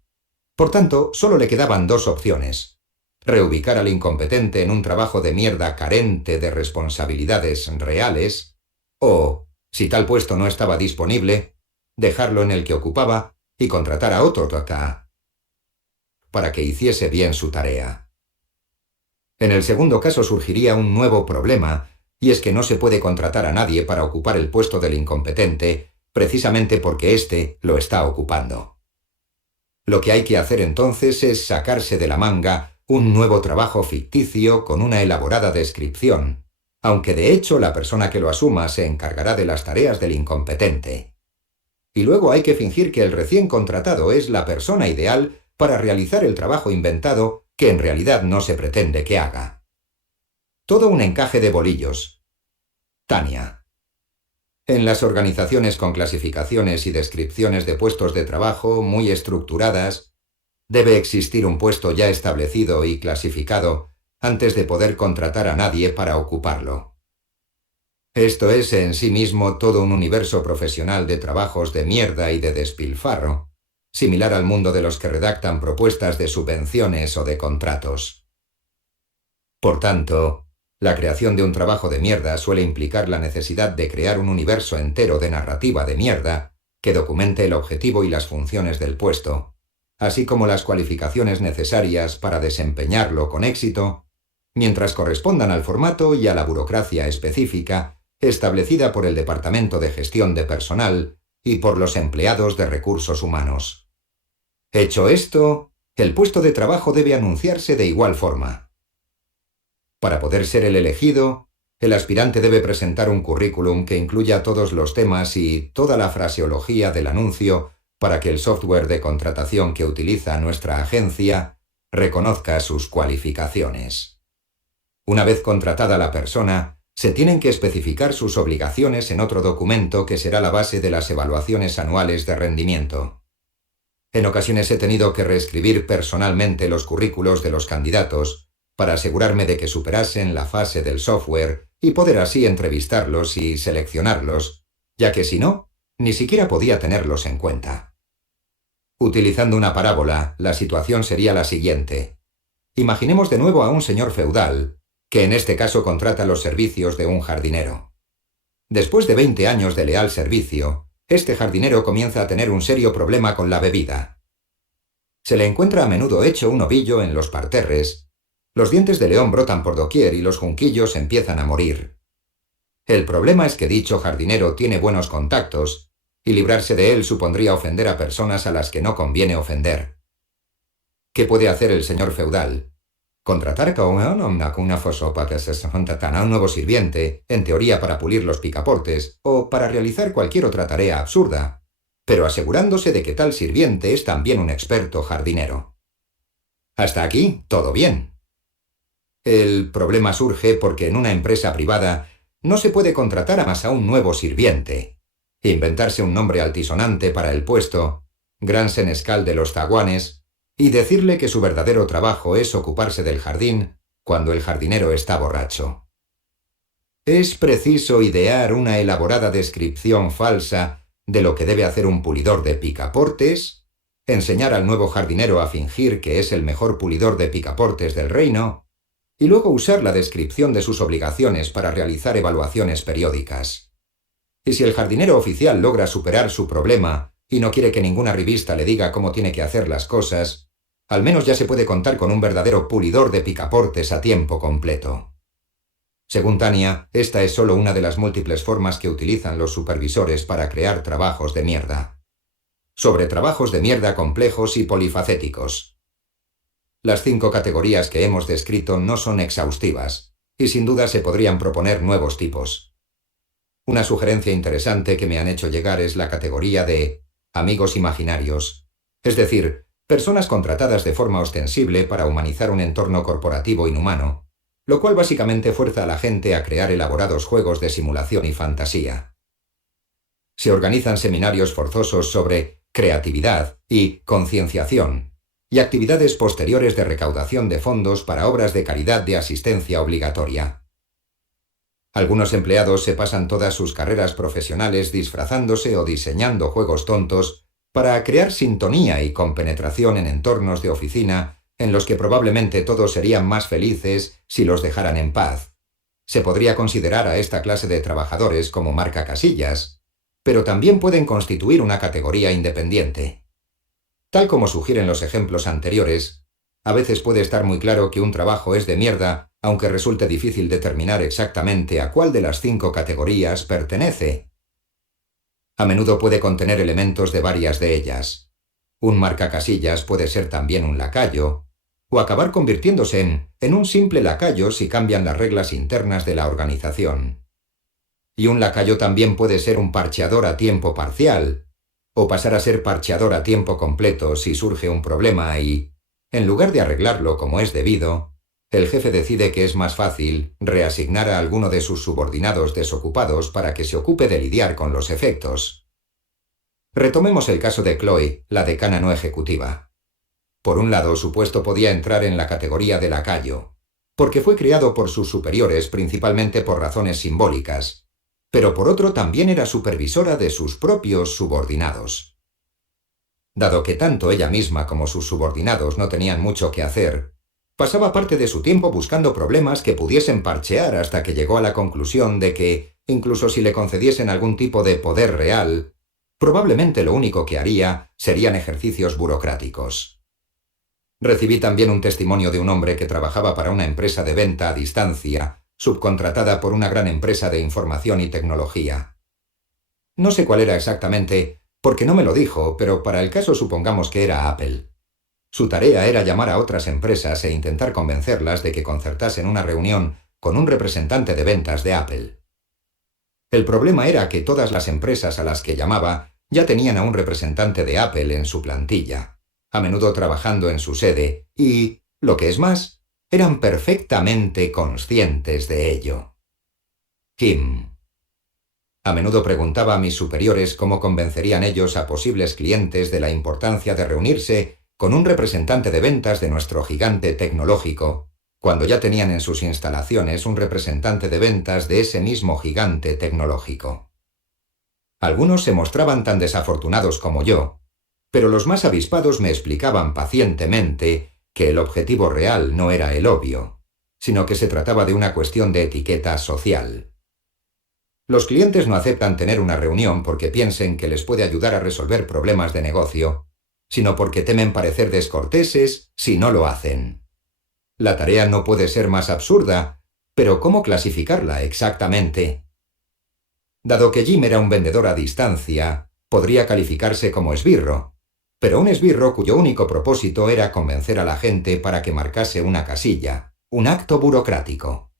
Por tanto, solo le quedaban dos opciones: reubicar al incompetente en un trabajo de mierda carente de responsabilidades reales, o, si tal puesto no estaba disponible, dejarlo en el que ocupaba y contratar a otro tata para que hiciese bien su tarea. En el segundo caso surgiría un nuevo problema, y es que no se puede contratar a nadie para ocupar el puesto del incompetente, precisamente porque éste lo está ocupando. Lo que hay que hacer entonces es sacarse de la manga un nuevo trabajo ficticio con una elaborada descripción, aunque de hecho la persona que lo asuma se encargará de las tareas del incompetente. Y luego hay que fingir que el recién contratado es la persona ideal para realizar el trabajo inventado que en realidad no se pretende que haga. Todo un encaje de bolillos. Tania. En las organizaciones con clasificaciones y descripciones de puestos de trabajo muy estructuradas, debe existir un puesto ya establecido y clasificado antes de poder contratar a nadie para ocuparlo. Esto es en sí mismo todo un universo profesional de trabajos de mierda y de despilfarro, similar al mundo de los que redactan propuestas de subvenciones o de contratos. Por tanto, la creación de un trabajo de mierda suele implicar la necesidad de crear un universo entero de narrativa de mierda que documente el objetivo y las funciones del puesto, así como las cualificaciones necesarias para desempeñarlo con éxito, mientras correspondan al formato y a la burocracia específica establecida por el Departamento de Gestión de Personal y por los empleados de recursos humanos. Hecho esto, el puesto de trabajo debe anunciarse de igual forma. Para poder ser el elegido, el aspirante debe presentar un currículum que incluya todos los temas y toda la fraseología del anuncio para que el software de contratación que utiliza nuestra agencia reconozca sus cualificaciones. Una vez contratada la persona, se tienen que especificar sus obligaciones en otro documento que será la base de las evaluaciones anuales de rendimiento. En ocasiones he tenido que reescribir personalmente los currículos de los candidatos para asegurarme de que superasen la fase del software y poder así entrevistarlos y seleccionarlos, ya que si no, ni siquiera podía tenerlos en cuenta. Utilizando una parábola, la situación sería la siguiente. Imaginemos de nuevo a un señor feudal, que en este caso contrata los servicios de un jardinero. Después de 20 años de leal servicio, este jardinero comienza a tener un serio problema con la bebida. Se le encuentra a menudo hecho un ovillo en los parterres, los dientes de león brotan por doquier y los junquillos empiezan a morir. El problema es que dicho jardinero tiene buenos contactos, y librarse de él supondría ofender a personas a las que no conviene ofender. ¿Qué puede hacer el señor feudal? Contratar a un nuevo sirviente, en teoría para pulir los picaportes, o para realizar cualquier otra tarea absurda, pero asegurándose de que tal sirviente es también un experto jardinero. Hasta aquí, todo bien. El problema surge porque en una empresa privada no se puede contratar a más a un nuevo sirviente, inventarse un nombre altisonante para el puesto, gran senescal de los zaguanes, y decirle que su verdadero trabajo es ocuparse del jardín cuando el jardinero está borracho. Es preciso idear una elaborada descripción falsa de lo que debe hacer un pulidor de picaportes, enseñar al nuevo jardinero a fingir que es el mejor pulidor de picaportes del reino, y luego usar la descripción de sus obligaciones para realizar evaluaciones periódicas. Y si el jardinero oficial logra superar su problema y no quiere que ninguna revista le diga cómo tiene que hacer las cosas, al menos ya se puede contar con un verdadero pulidor de picaportes a tiempo completo. Según Tania, esta es solo una de las múltiples formas que utilizan los supervisores para crear trabajos de mierda. Sobre trabajos de mierda complejos y polifacéticos. Las 5 categorías que hemos descrito no son exhaustivas, y sin duda se podrían proponer nuevos tipos. Una sugerencia interesante que me han hecho llegar es la categoría de amigos imaginarios, es decir, personas contratadas de forma ostensible para humanizar un entorno corporativo inhumano, lo cual básicamente fuerza a la gente a crear elaborados juegos de simulación y fantasía. Se organizan seminarios forzosos sobre creatividad y concienciación, y actividades posteriores de recaudación de fondos para obras de caridad de asistencia obligatoria. Algunos empleados se pasan todas sus carreras profesionales disfrazándose o diseñando juegos tontos para crear sintonía y compenetración en entornos de oficina en los que probablemente todos serían más felices si los dejaran en paz. Se podría considerar a esta clase de trabajadores como marcacasillas, pero también pueden constituir una categoría independiente. Tal como sugieren los ejemplos anteriores, a veces puede estar muy claro que un trabajo es de mierda, aunque resulte difícil determinar exactamente a cuál de las 5 categorías pertenece. A menudo puede contener elementos de varias de ellas. Un marcacasillas puede ser también un lacayo, o acabar convirtiéndose en un simple lacayo si cambian las reglas internas de la organización. Y un lacayo también puede ser un parcheador a tiempo parcial, o pasar a ser parcheador a tiempo completo si surge un problema y, en lugar de arreglarlo como es debido, el jefe decide que es más fácil reasignar a alguno de sus subordinados desocupados para que se ocupe de lidiar con los efectos. Retomemos el caso de Chloe, la decana no ejecutiva. Por un lado, su puesto podía entrar en la categoría de lacayo, porque fue creado por sus superiores principalmente por razones simbólicas, pero por otro también era supervisora de sus propios subordinados. Dado que tanto ella misma como sus subordinados no tenían mucho que hacer, pasaba parte de su tiempo buscando problemas que pudiesen parchear hasta que llegó a la conclusión de que, incluso si le concediesen algún tipo de poder real, probablemente lo único que haría serían ejercicios burocráticos. Recibí también un testimonio de un hombre que trabajaba para una empresa de venta a distancia, subcontratada por una gran empresa de información y tecnología. No sé cuál era exactamente, porque no me lo dijo, pero para el caso supongamos que era Apple. Su tarea era llamar a otras empresas e intentar convencerlas de que concertasen una reunión con un representante de ventas de Apple. El problema era que todas las empresas a las que llamaba ya tenían a un representante de Apple en su plantilla, a menudo trabajando en su sede, y, lo que es más, eran perfectamente conscientes de ello. Kim. A menudo preguntaba a mis superiores cómo convencerían ellos a posibles clientes de la importancia de reunirse con un representante de ventas de nuestro gigante tecnológico, cuando ya tenían en sus instalaciones un representante de ventas de ese mismo gigante tecnológico. Algunos se mostraban tan desafortunados como yo, pero los más avispados me explicaban pacientemente que el objetivo real no era el obvio, sino que se trataba de una cuestión de etiqueta social. Los clientes no aceptan tener una reunión porque piensen que les puede ayudar a resolver problemas de negocio, sino porque temen parecer descorteses si no lo hacen. La tarea no puede ser más absurda, pero ¿cómo clasificarla exactamente? Dado que Jim era un vendedor a distancia, podría calificarse como esbirro, pero un esbirro cuyo único propósito era convencer a la gente para que marcase una casilla, un acto burocrático.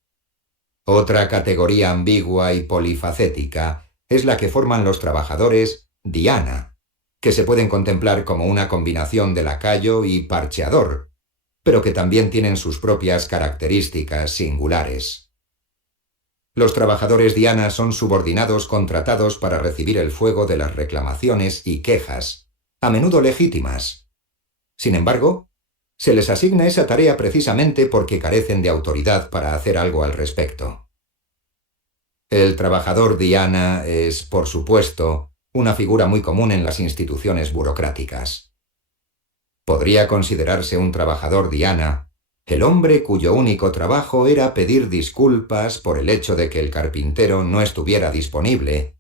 Otra categoría ambigua y polifacética es la que forman los trabajadores diana, que se pueden contemplar como una combinación de lacayo y parcheador, pero que también tienen sus propias características singulares. Los trabajadores diana son subordinados contratados para recibir el fuego de las reclamaciones y quejas, a menudo legítimas. Sin embargo, se les asigna esa tarea precisamente porque carecen de autoridad para hacer algo al respecto. El trabajador diana es, por supuesto, una figura muy común en las instituciones burocráticas. Podría considerarse un trabajador diana el hombre cuyo único trabajo era pedir disculpas por el hecho de que el carpintero no estuviera disponible,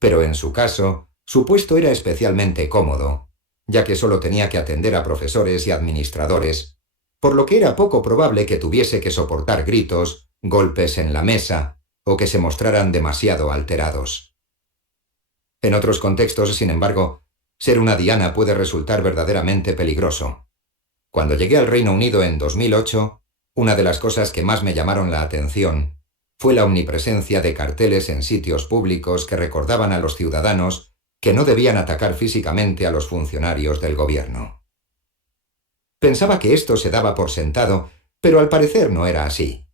pero en su caso, su puesto era especialmente cómodo, ya que solo tenía que atender a profesores y administradores, por lo que era poco probable que tuviese que soportar gritos, golpes en la mesa o que se mostraran demasiado alterados. En otros contextos, sin embargo, ser una diana puede resultar verdaderamente peligroso. Cuando llegué al Reino Unido en 2008, una de las cosas que más me llamaron la atención fue la omnipresencia de carteles en sitios públicos que recordaban a los ciudadanos que no debían atacar físicamente a los funcionarios del gobierno. Pensaba que esto se daba por sentado, pero al parecer no era así.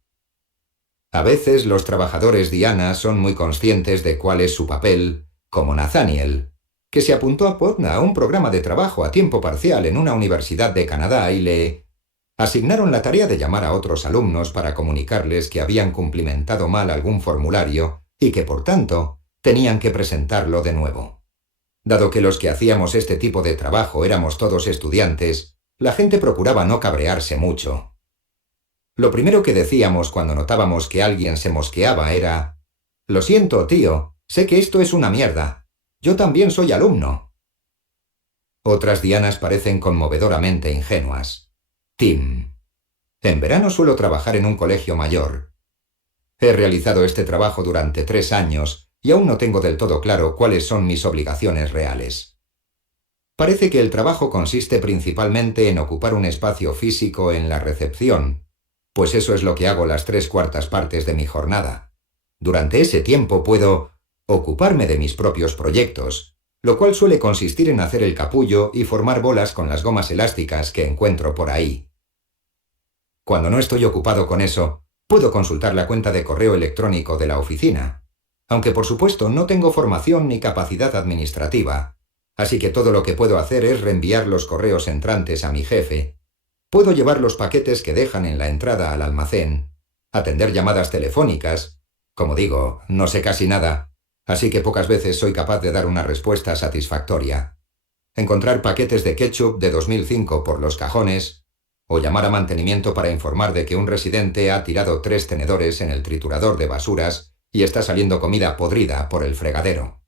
A veces los trabajadores diana son muy conscientes de cuál es su papel, como Nathaniel, que se apuntó a Putnam a un programa de trabajo a tiempo parcial en una universidad de Canadá y le asignaron la tarea de llamar a otros alumnos para comunicarles que habían cumplimentado mal algún formulario y que, por tanto, tenían que presentarlo de nuevo. Dado que los que hacíamos este tipo de trabajo éramos todos estudiantes, la gente procuraba no cabrearse mucho. Lo primero que decíamos cuando notábamos que alguien se mosqueaba era: «Lo siento, tío, sé que esto es una mierda. Yo también soy alumno». Otras dianas parecen conmovedoramente ingenuas. Tim. En verano suelo trabajar en un colegio mayor. He realizado este trabajo durante 3 años y aún no tengo del todo claro cuáles son mis obligaciones reales. Parece que el trabajo consiste principalmente en ocupar un espacio físico en la recepción, pues eso es lo que hago las 3/4 partes de mi jornada. Durante ese tiempo puedo ocuparme de mis propios proyectos, lo cual suele consistir en hacer el capullo y formar bolas con las gomas elásticas que encuentro por ahí. Cuando no estoy ocupado con eso, puedo consultar la cuenta de correo electrónico de la oficina, aunque por supuesto no tengo formación ni capacidad administrativa, así que todo lo que puedo hacer es reenviar los correos entrantes a mi jefe. Puedo llevar los paquetes que dejan en la entrada al almacén, atender llamadas telefónicas. Como digo, no sé casi nada, así que pocas veces soy capaz de dar una respuesta satisfactoria. Encontrar paquetes de ketchup de 2005 por los cajones, o llamar a mantenimiento para informar de que un residente ha tirado 3 tenedores en el triturador de basuras y está saliendo comida podrida por el fregadero.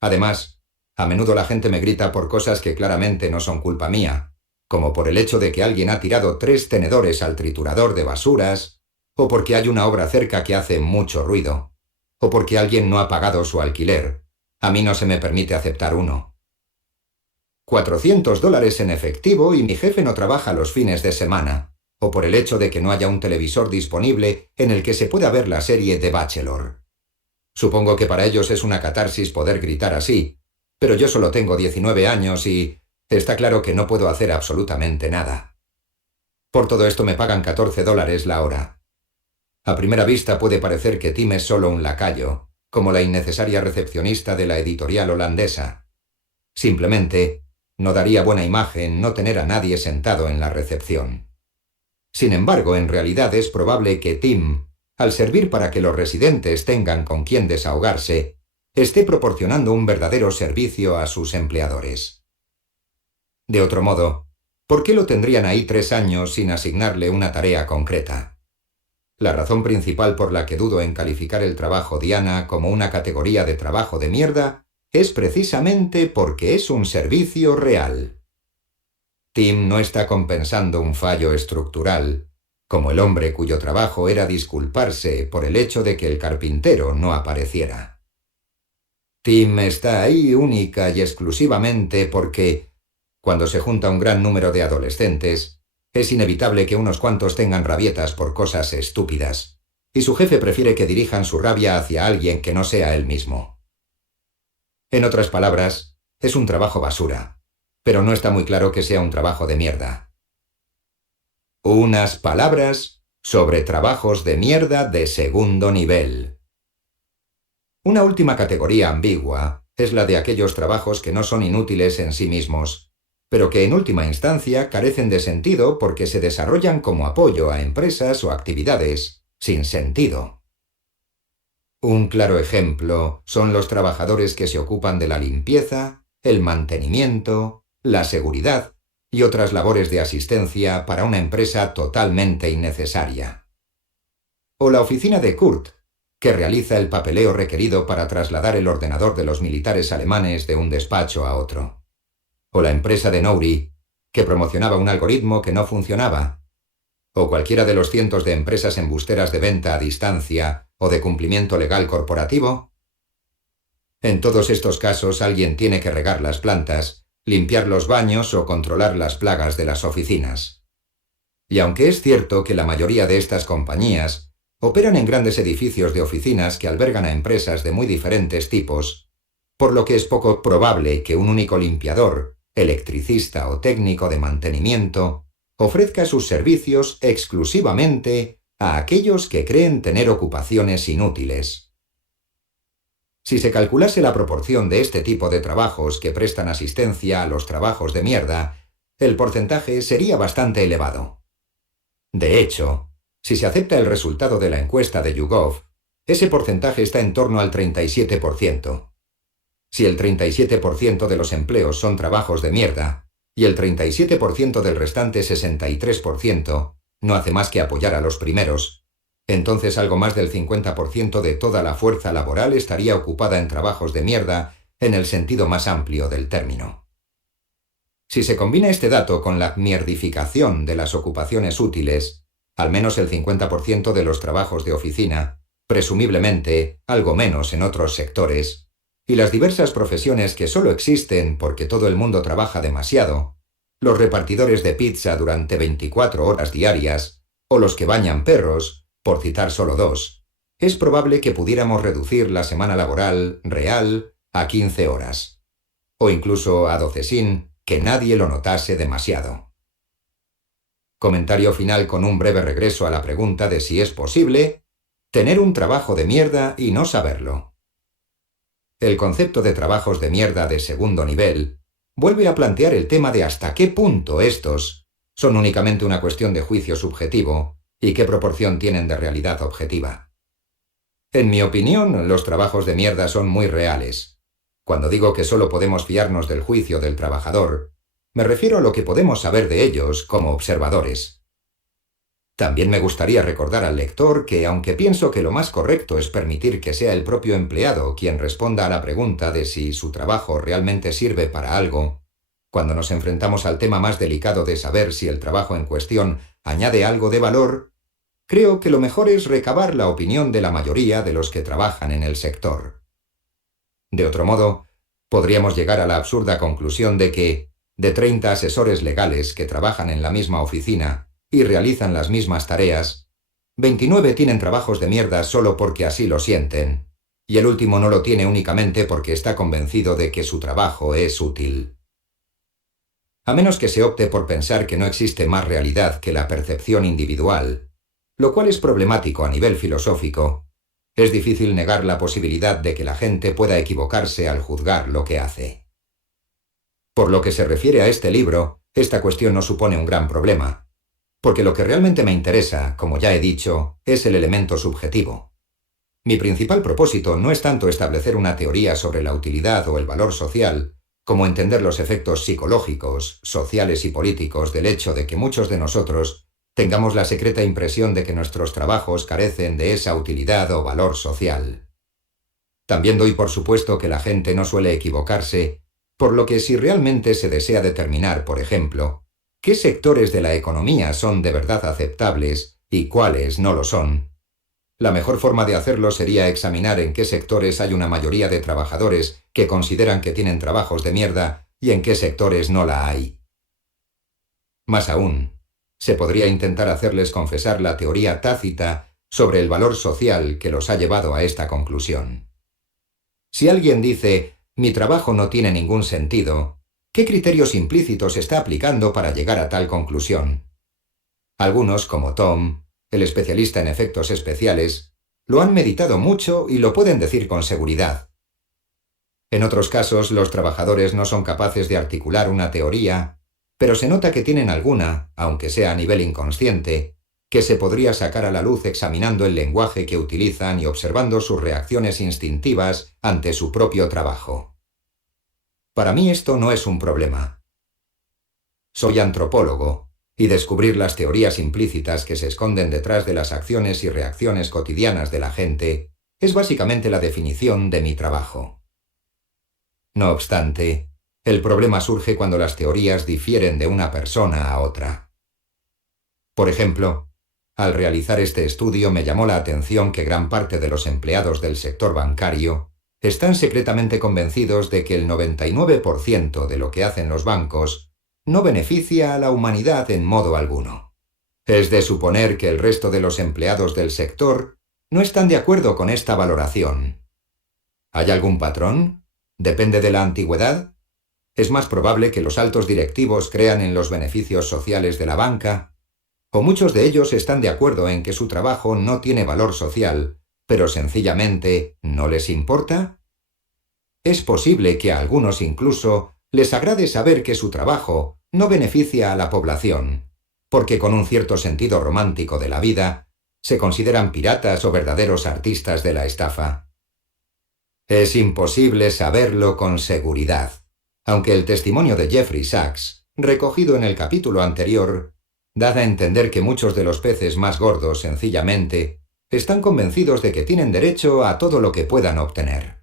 Además, a menudo la gente me grita por cosas que claramente no son culpa mía, como por el hecho de que alguien ha tirado 3 tenedores al triturador de basuras, o porque hay una obra cerca que hace mucho ruido, o porque alguien no ha pagado su alquiler. A mí no se me permite aceptar uno. $400 en efectivo y mi jefe no trabaja los fines de semana, o por el hecho de que no haya un televisor disponible en el que se pueda ver la serie The Bachelor. Supongo que para ellos es una catarsis poder gritar así, pero yo solo tengo 19 años y está claro que no puedo hacer absolutamente nada. Por todo esto me pagan $14 la hora. A primera vista puede parecer que Tim es solo un lacayo, como la innecesaria recepcionista de la editorial holandesa. Simplemente, no daría buena imagen no tener a nadie sentado en la recepción. Sin embargo, en realidad es probable que Tim, al servir para que los residentes tengan con quien desahogarse, esté proporcionando un verdadero servicio a sus empleadores. De otro modo, ¿por qué lo tendrían ahí 3 años sin asignarle una tarea concreta? La razón principal por la que dudo en calificar el trabajo Diana como una categoría de trabajo de mierda es precisamente porque es un servicio real. Tim no está compensando un fallo estructural, como el hombre cuyo trabajo era disculparse por el hecho de que el carpintero no apareciera. Tim está ahí única y exclusivamente porque, cuando se junta un gran número de adolescentes, es inevitable que unos cuantos tengan rabietas por cosas estúpidas, y su jefe prefiere que dirijan su rabia hacia alguien que no sea él mismo. En otras palabras, es un trabajo basura, pero no está muy claro que sea un trabajo de mierda. Unas palabras sobre trabajos de mierda de segundo nivel. Una última categoría ambigua es la de aquellos trabajos que no son inútiles en sí mismos, pero que en última instancia carecen de sentido porque se desarrollan como apoyo a empresas o actividades sin sentido. Un claro ejemplo son los trabajadores que se ocupan de la limpieza, el mantenimiento, la seguridad y otras labores de asistencia para una empresa totalmente innecesaria. O la oficina de Kurt, que realiza el papeleo requerido para trasladar el ordenador de los militares alemanes de un despacho a otro. O la empresa de Nouri, que promocionaba un algoritmo que no funcionaba. O cualquiera de los cientos de empresas embusteras de venta a distancia o de cumplimiento legal corporativo. En todos estos casos alguien tiene que regar las plantas, limpiar los baños o controlar las plagas de las oficinas. Y aunque es cierto que la mayoría de estas compañías operan en grandes edificios de oficinas que albergan a empresas de muy diferentes tipos, por lo que es poco probable que un único limpiador, electricista o técnico de mantenimiento ofrezca sus servicios exclusivamente a aquellos que creen tener ocupaciones inútiles. Si se calculase la proporción de este tipo de trabajos que prestan asistencia a los trabajos de mierda, el porcentaje sería bastante elevado. De hecho, si se acepta el resultado de la encuesta de YouGov, ese porcentaje está en torno al 37%. Si el 37% de los empleos son trabajos de mierda, y el 37% del restante 63% no hace más que apoyar a los primeros, entonces algo más del 50% de toda la fuerza laboral estaría ocupada en trabajos de mierda en el sentido más amplio del término. Si se combina este dato con la mierdificación de las ocupaciones útiles, al menos el 50% de los trabajos de oficina, presumiblemente algo menos en otros sectores, y las diversas profesiones que solo existen porque todo el mundo trabaja demasiado, los repartidores de pizza durante 24 horas diarias, o los que bañan perros, por citar solo dos, es probable que pudiéramos reducir la semana laboral real a 15 horas, o incluso a 12 sin que nadie lo notase demasiado. Comentario final con un breve regreso a la pregunta de si es posible tener un trabajo de mierda y no saberlo. El concepto de trabajos de mierda de segundo nivel vuelve a plantear el tema de hasta qué punto estos son únicamente una cuestión de juicio subjetivo y qué proporción tienen de realidad objetiva. En mi opinión, los trabajos de mierda son muy reales. Cuando digo que solo podemos fiarnos del juicio del trabajador, me refiero a lo que podemos saber de ellos como observadores. También me gustaría recordar al lector que, aunque pienso que lo más correcto es permitir que sea el propio empleado quien responda a la pregunta de si su trabajo realmente sirve para algo, cuando nos enfrentamos al tema más delicado de saber si el trabajo en cuestión añade algo de valor, creo que lo mejor es recabar la opinión de la mayoría de los que trabajan en el sector. De otro modo, podríamos llegar a la absurda conclusión de que, de 30 asesores legales que trabajan en la misma oficina y realizan las mismas tareas, 29 tienen trabajos de mierda solo porque así lo sienten, y el último no lo tiene únicamente porque está convencido de que su trabajo es útil. A menos que se opte por pensar que no existe más realidad que la percepción individual, lo cual es problemático a nivel filosófico, es difícil negar la posibilidad de que la gente pueda equivocarse al juzgar lo que hace. Por lo que se refiere a este libro, esta cuestión no supone un gran problema, porque lo que realmente me interesa, como ya he dicho, es el elemento subjetivo. Mi principal propósito no es tanto establecer una teoría sobre la utilidad o el valor social, como entender los efectos psicológicos, sociales y políticos del hecho de que muchos de nosotros tengamos la secreta impresión de que nuestros trabajos carecen de esa utilidad o valor social. También doy por supuesto que la gente no suele equivocarse, por lo que si realmente se desea determinar, por ejemplo, qué sectores de la economía son de verdad aceptables y cuáles no lo son, la mejor forma de hacerlo sería examinar en qué sectores hay una mayoría de trabajadores que consideran que tienen trabajos de mierda y en qué sectores no la hay. Más aún, se podría intentar hacerles confesar la teoría tácita sobre el valor social que los ha llevado a esta conclusión. Si alguien dice, mi trabajo no tiene ningún sentido, ¿qué criterios implícitos está aplicando para llegar a tal conclusión? Algunos, como Tom, el especialista en efectos especiales, lo han meditado mucho y lo pueden decir con seguridad. En otros casos, los trabajadores no son capaces de articular una teoría, pero se nota que tienen alguna, aunque sea a nivel inconsciente, que se podría sacar a la luz examinando el lenguaje que utilizan y observando sus reacciones instintivas ante su propio trabajo. Para mí esto no es un problema. Soy antropólogo, y descubrir las teorías implícitas que se esconden detrás de las acciones y reacciones cotidianas de la gente es básicamente la definición de mi trabajo. No obstante, el problema surge cuando las teorías difieren de una persona a otra. Por ejemplo, al realizar este estudio me llamó la atención que gran parte de los empleados del sector bancario están secretamente convencidos de que el 99% de lo que hacen los bancos no beneficia a la humanidad en modo alguno. Es de suponer que el resto de los empleados del sector no están de acuerdo con esta valoración. ¿Hay algún patrón? ¿Depende de la antigüedad? ¿Es más probable que los altos directivos crean en los beneficios sociales de la banca? ¿O muchos de ellos están de acuerdo en que su trabajo no tiene valor social, pero sencillamente no les importa? es posible que a algunos incluso les agrade saber que su trabajo no beneficia a la población, porque con un cierto sentido romántico de la vida, se consideran piratas o verdaderos artistas de la estafa. Es imposible saberlo con seguridad, aunque el testimonio de Jeffrey Sachs, recogido en el capítulo anterior, da a entender que muchos de los peces más gordos, sencillamente, están convencidos de que tienen derecho a todo lo que puedan obtener.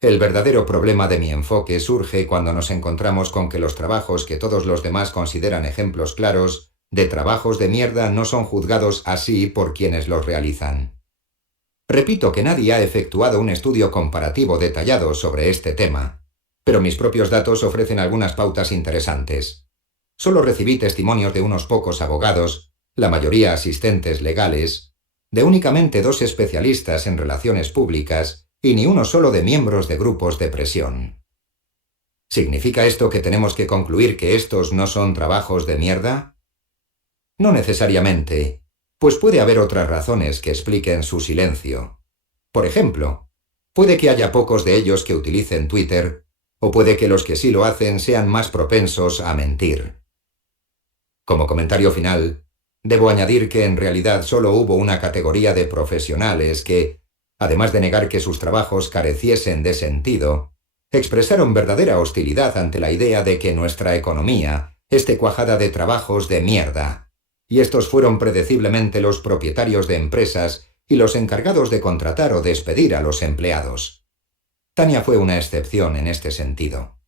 El verdadero problema de mi enfoque surge cuando nos encontramos con que los trabajos que todos los demás consideran ejemplos claros de trabajos de mierda no son juzgados así por quienes los realizan. Repito que nadie ha efectuado un estudio comparativo detallado sobre este tema, pero mis propios datos ofrecen algunas pautas interesantes. Solo recibí testimonios de unos pocos abogados, la mayoría asistentes legales, de únicamente 2 especialistas en relaciones públicas y ni uno solo de miembros de grupos de presión. ¿Significa esto que tenemos que concluir que estos no son trabajos de mierda? No necesariamente, pues puede haber otras razones que expliquen su silencio. Por ejemplo, puede que haya pocos de ellos que utilicen Twitter, o puede que los que sí lo hacen sean más propensos a mentir. Como comentario final, debo añadir que en realidad solo hubo una categoría de profesionales que, además de negar que sus trabajos careciesen de sentido, expresaron verdadera hostilidad ante la idea de que nuestra economía esté cuajada de trabajos de mierda, y estos fueron predeciblemente los propietarios de empresas y los encargados de contratar o despedir a los empleados. Tania fue una excepción en este sentido.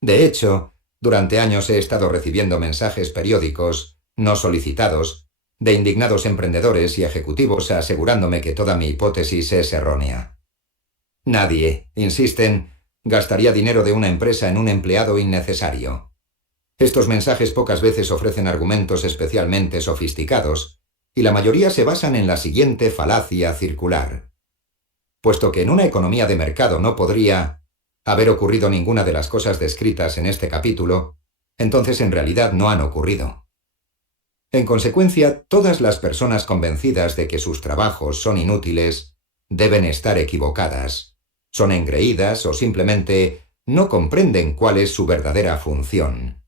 De hecho, durante años he estado recibiendo mensajes periódicos, no solicitados, de indignados emprendedores y ejecutivos asegurándome que toda mi hipótesis es errónea. Nadie, insisten, gastaría dinero de una empresa en un empleado innecesario. Estos mensajes pocas veces ofrecen argumentos especialmente sofisticados, y la mayoría se basan en la siguiente falacia circular. Puesto que en una economía de mercado no podría haber ocurrido ninguna de las cosas descritas en este capítulo, entonces en realidad no han ocurrido. En consecuencia, todas las personas convencidas de que sus trabajos son inútiles deben estar equivocadas, son engreídas o simplemente no comprenden cuál es su verdadera función,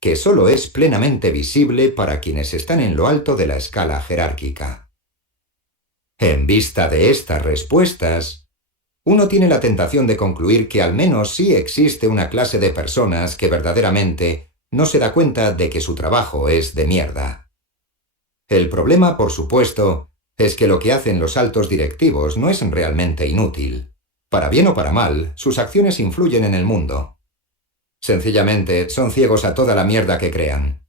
que solo es plenamente visible para quienes están en lo alto de la escala jerárquica. En vista de estas respuestas, uno tiene la tentación de concluir que al menos sí existe una clase de personas que verdaderamente no se da cuenta de que su trabajo es de mierda. El problema, por supuesto, es que lo que hacen los altos directivos no es realmente inútil. Para bien o para mal, sus acciones influyen en el mundo. Sencillamente, son ciegos a toda la mierda que crean.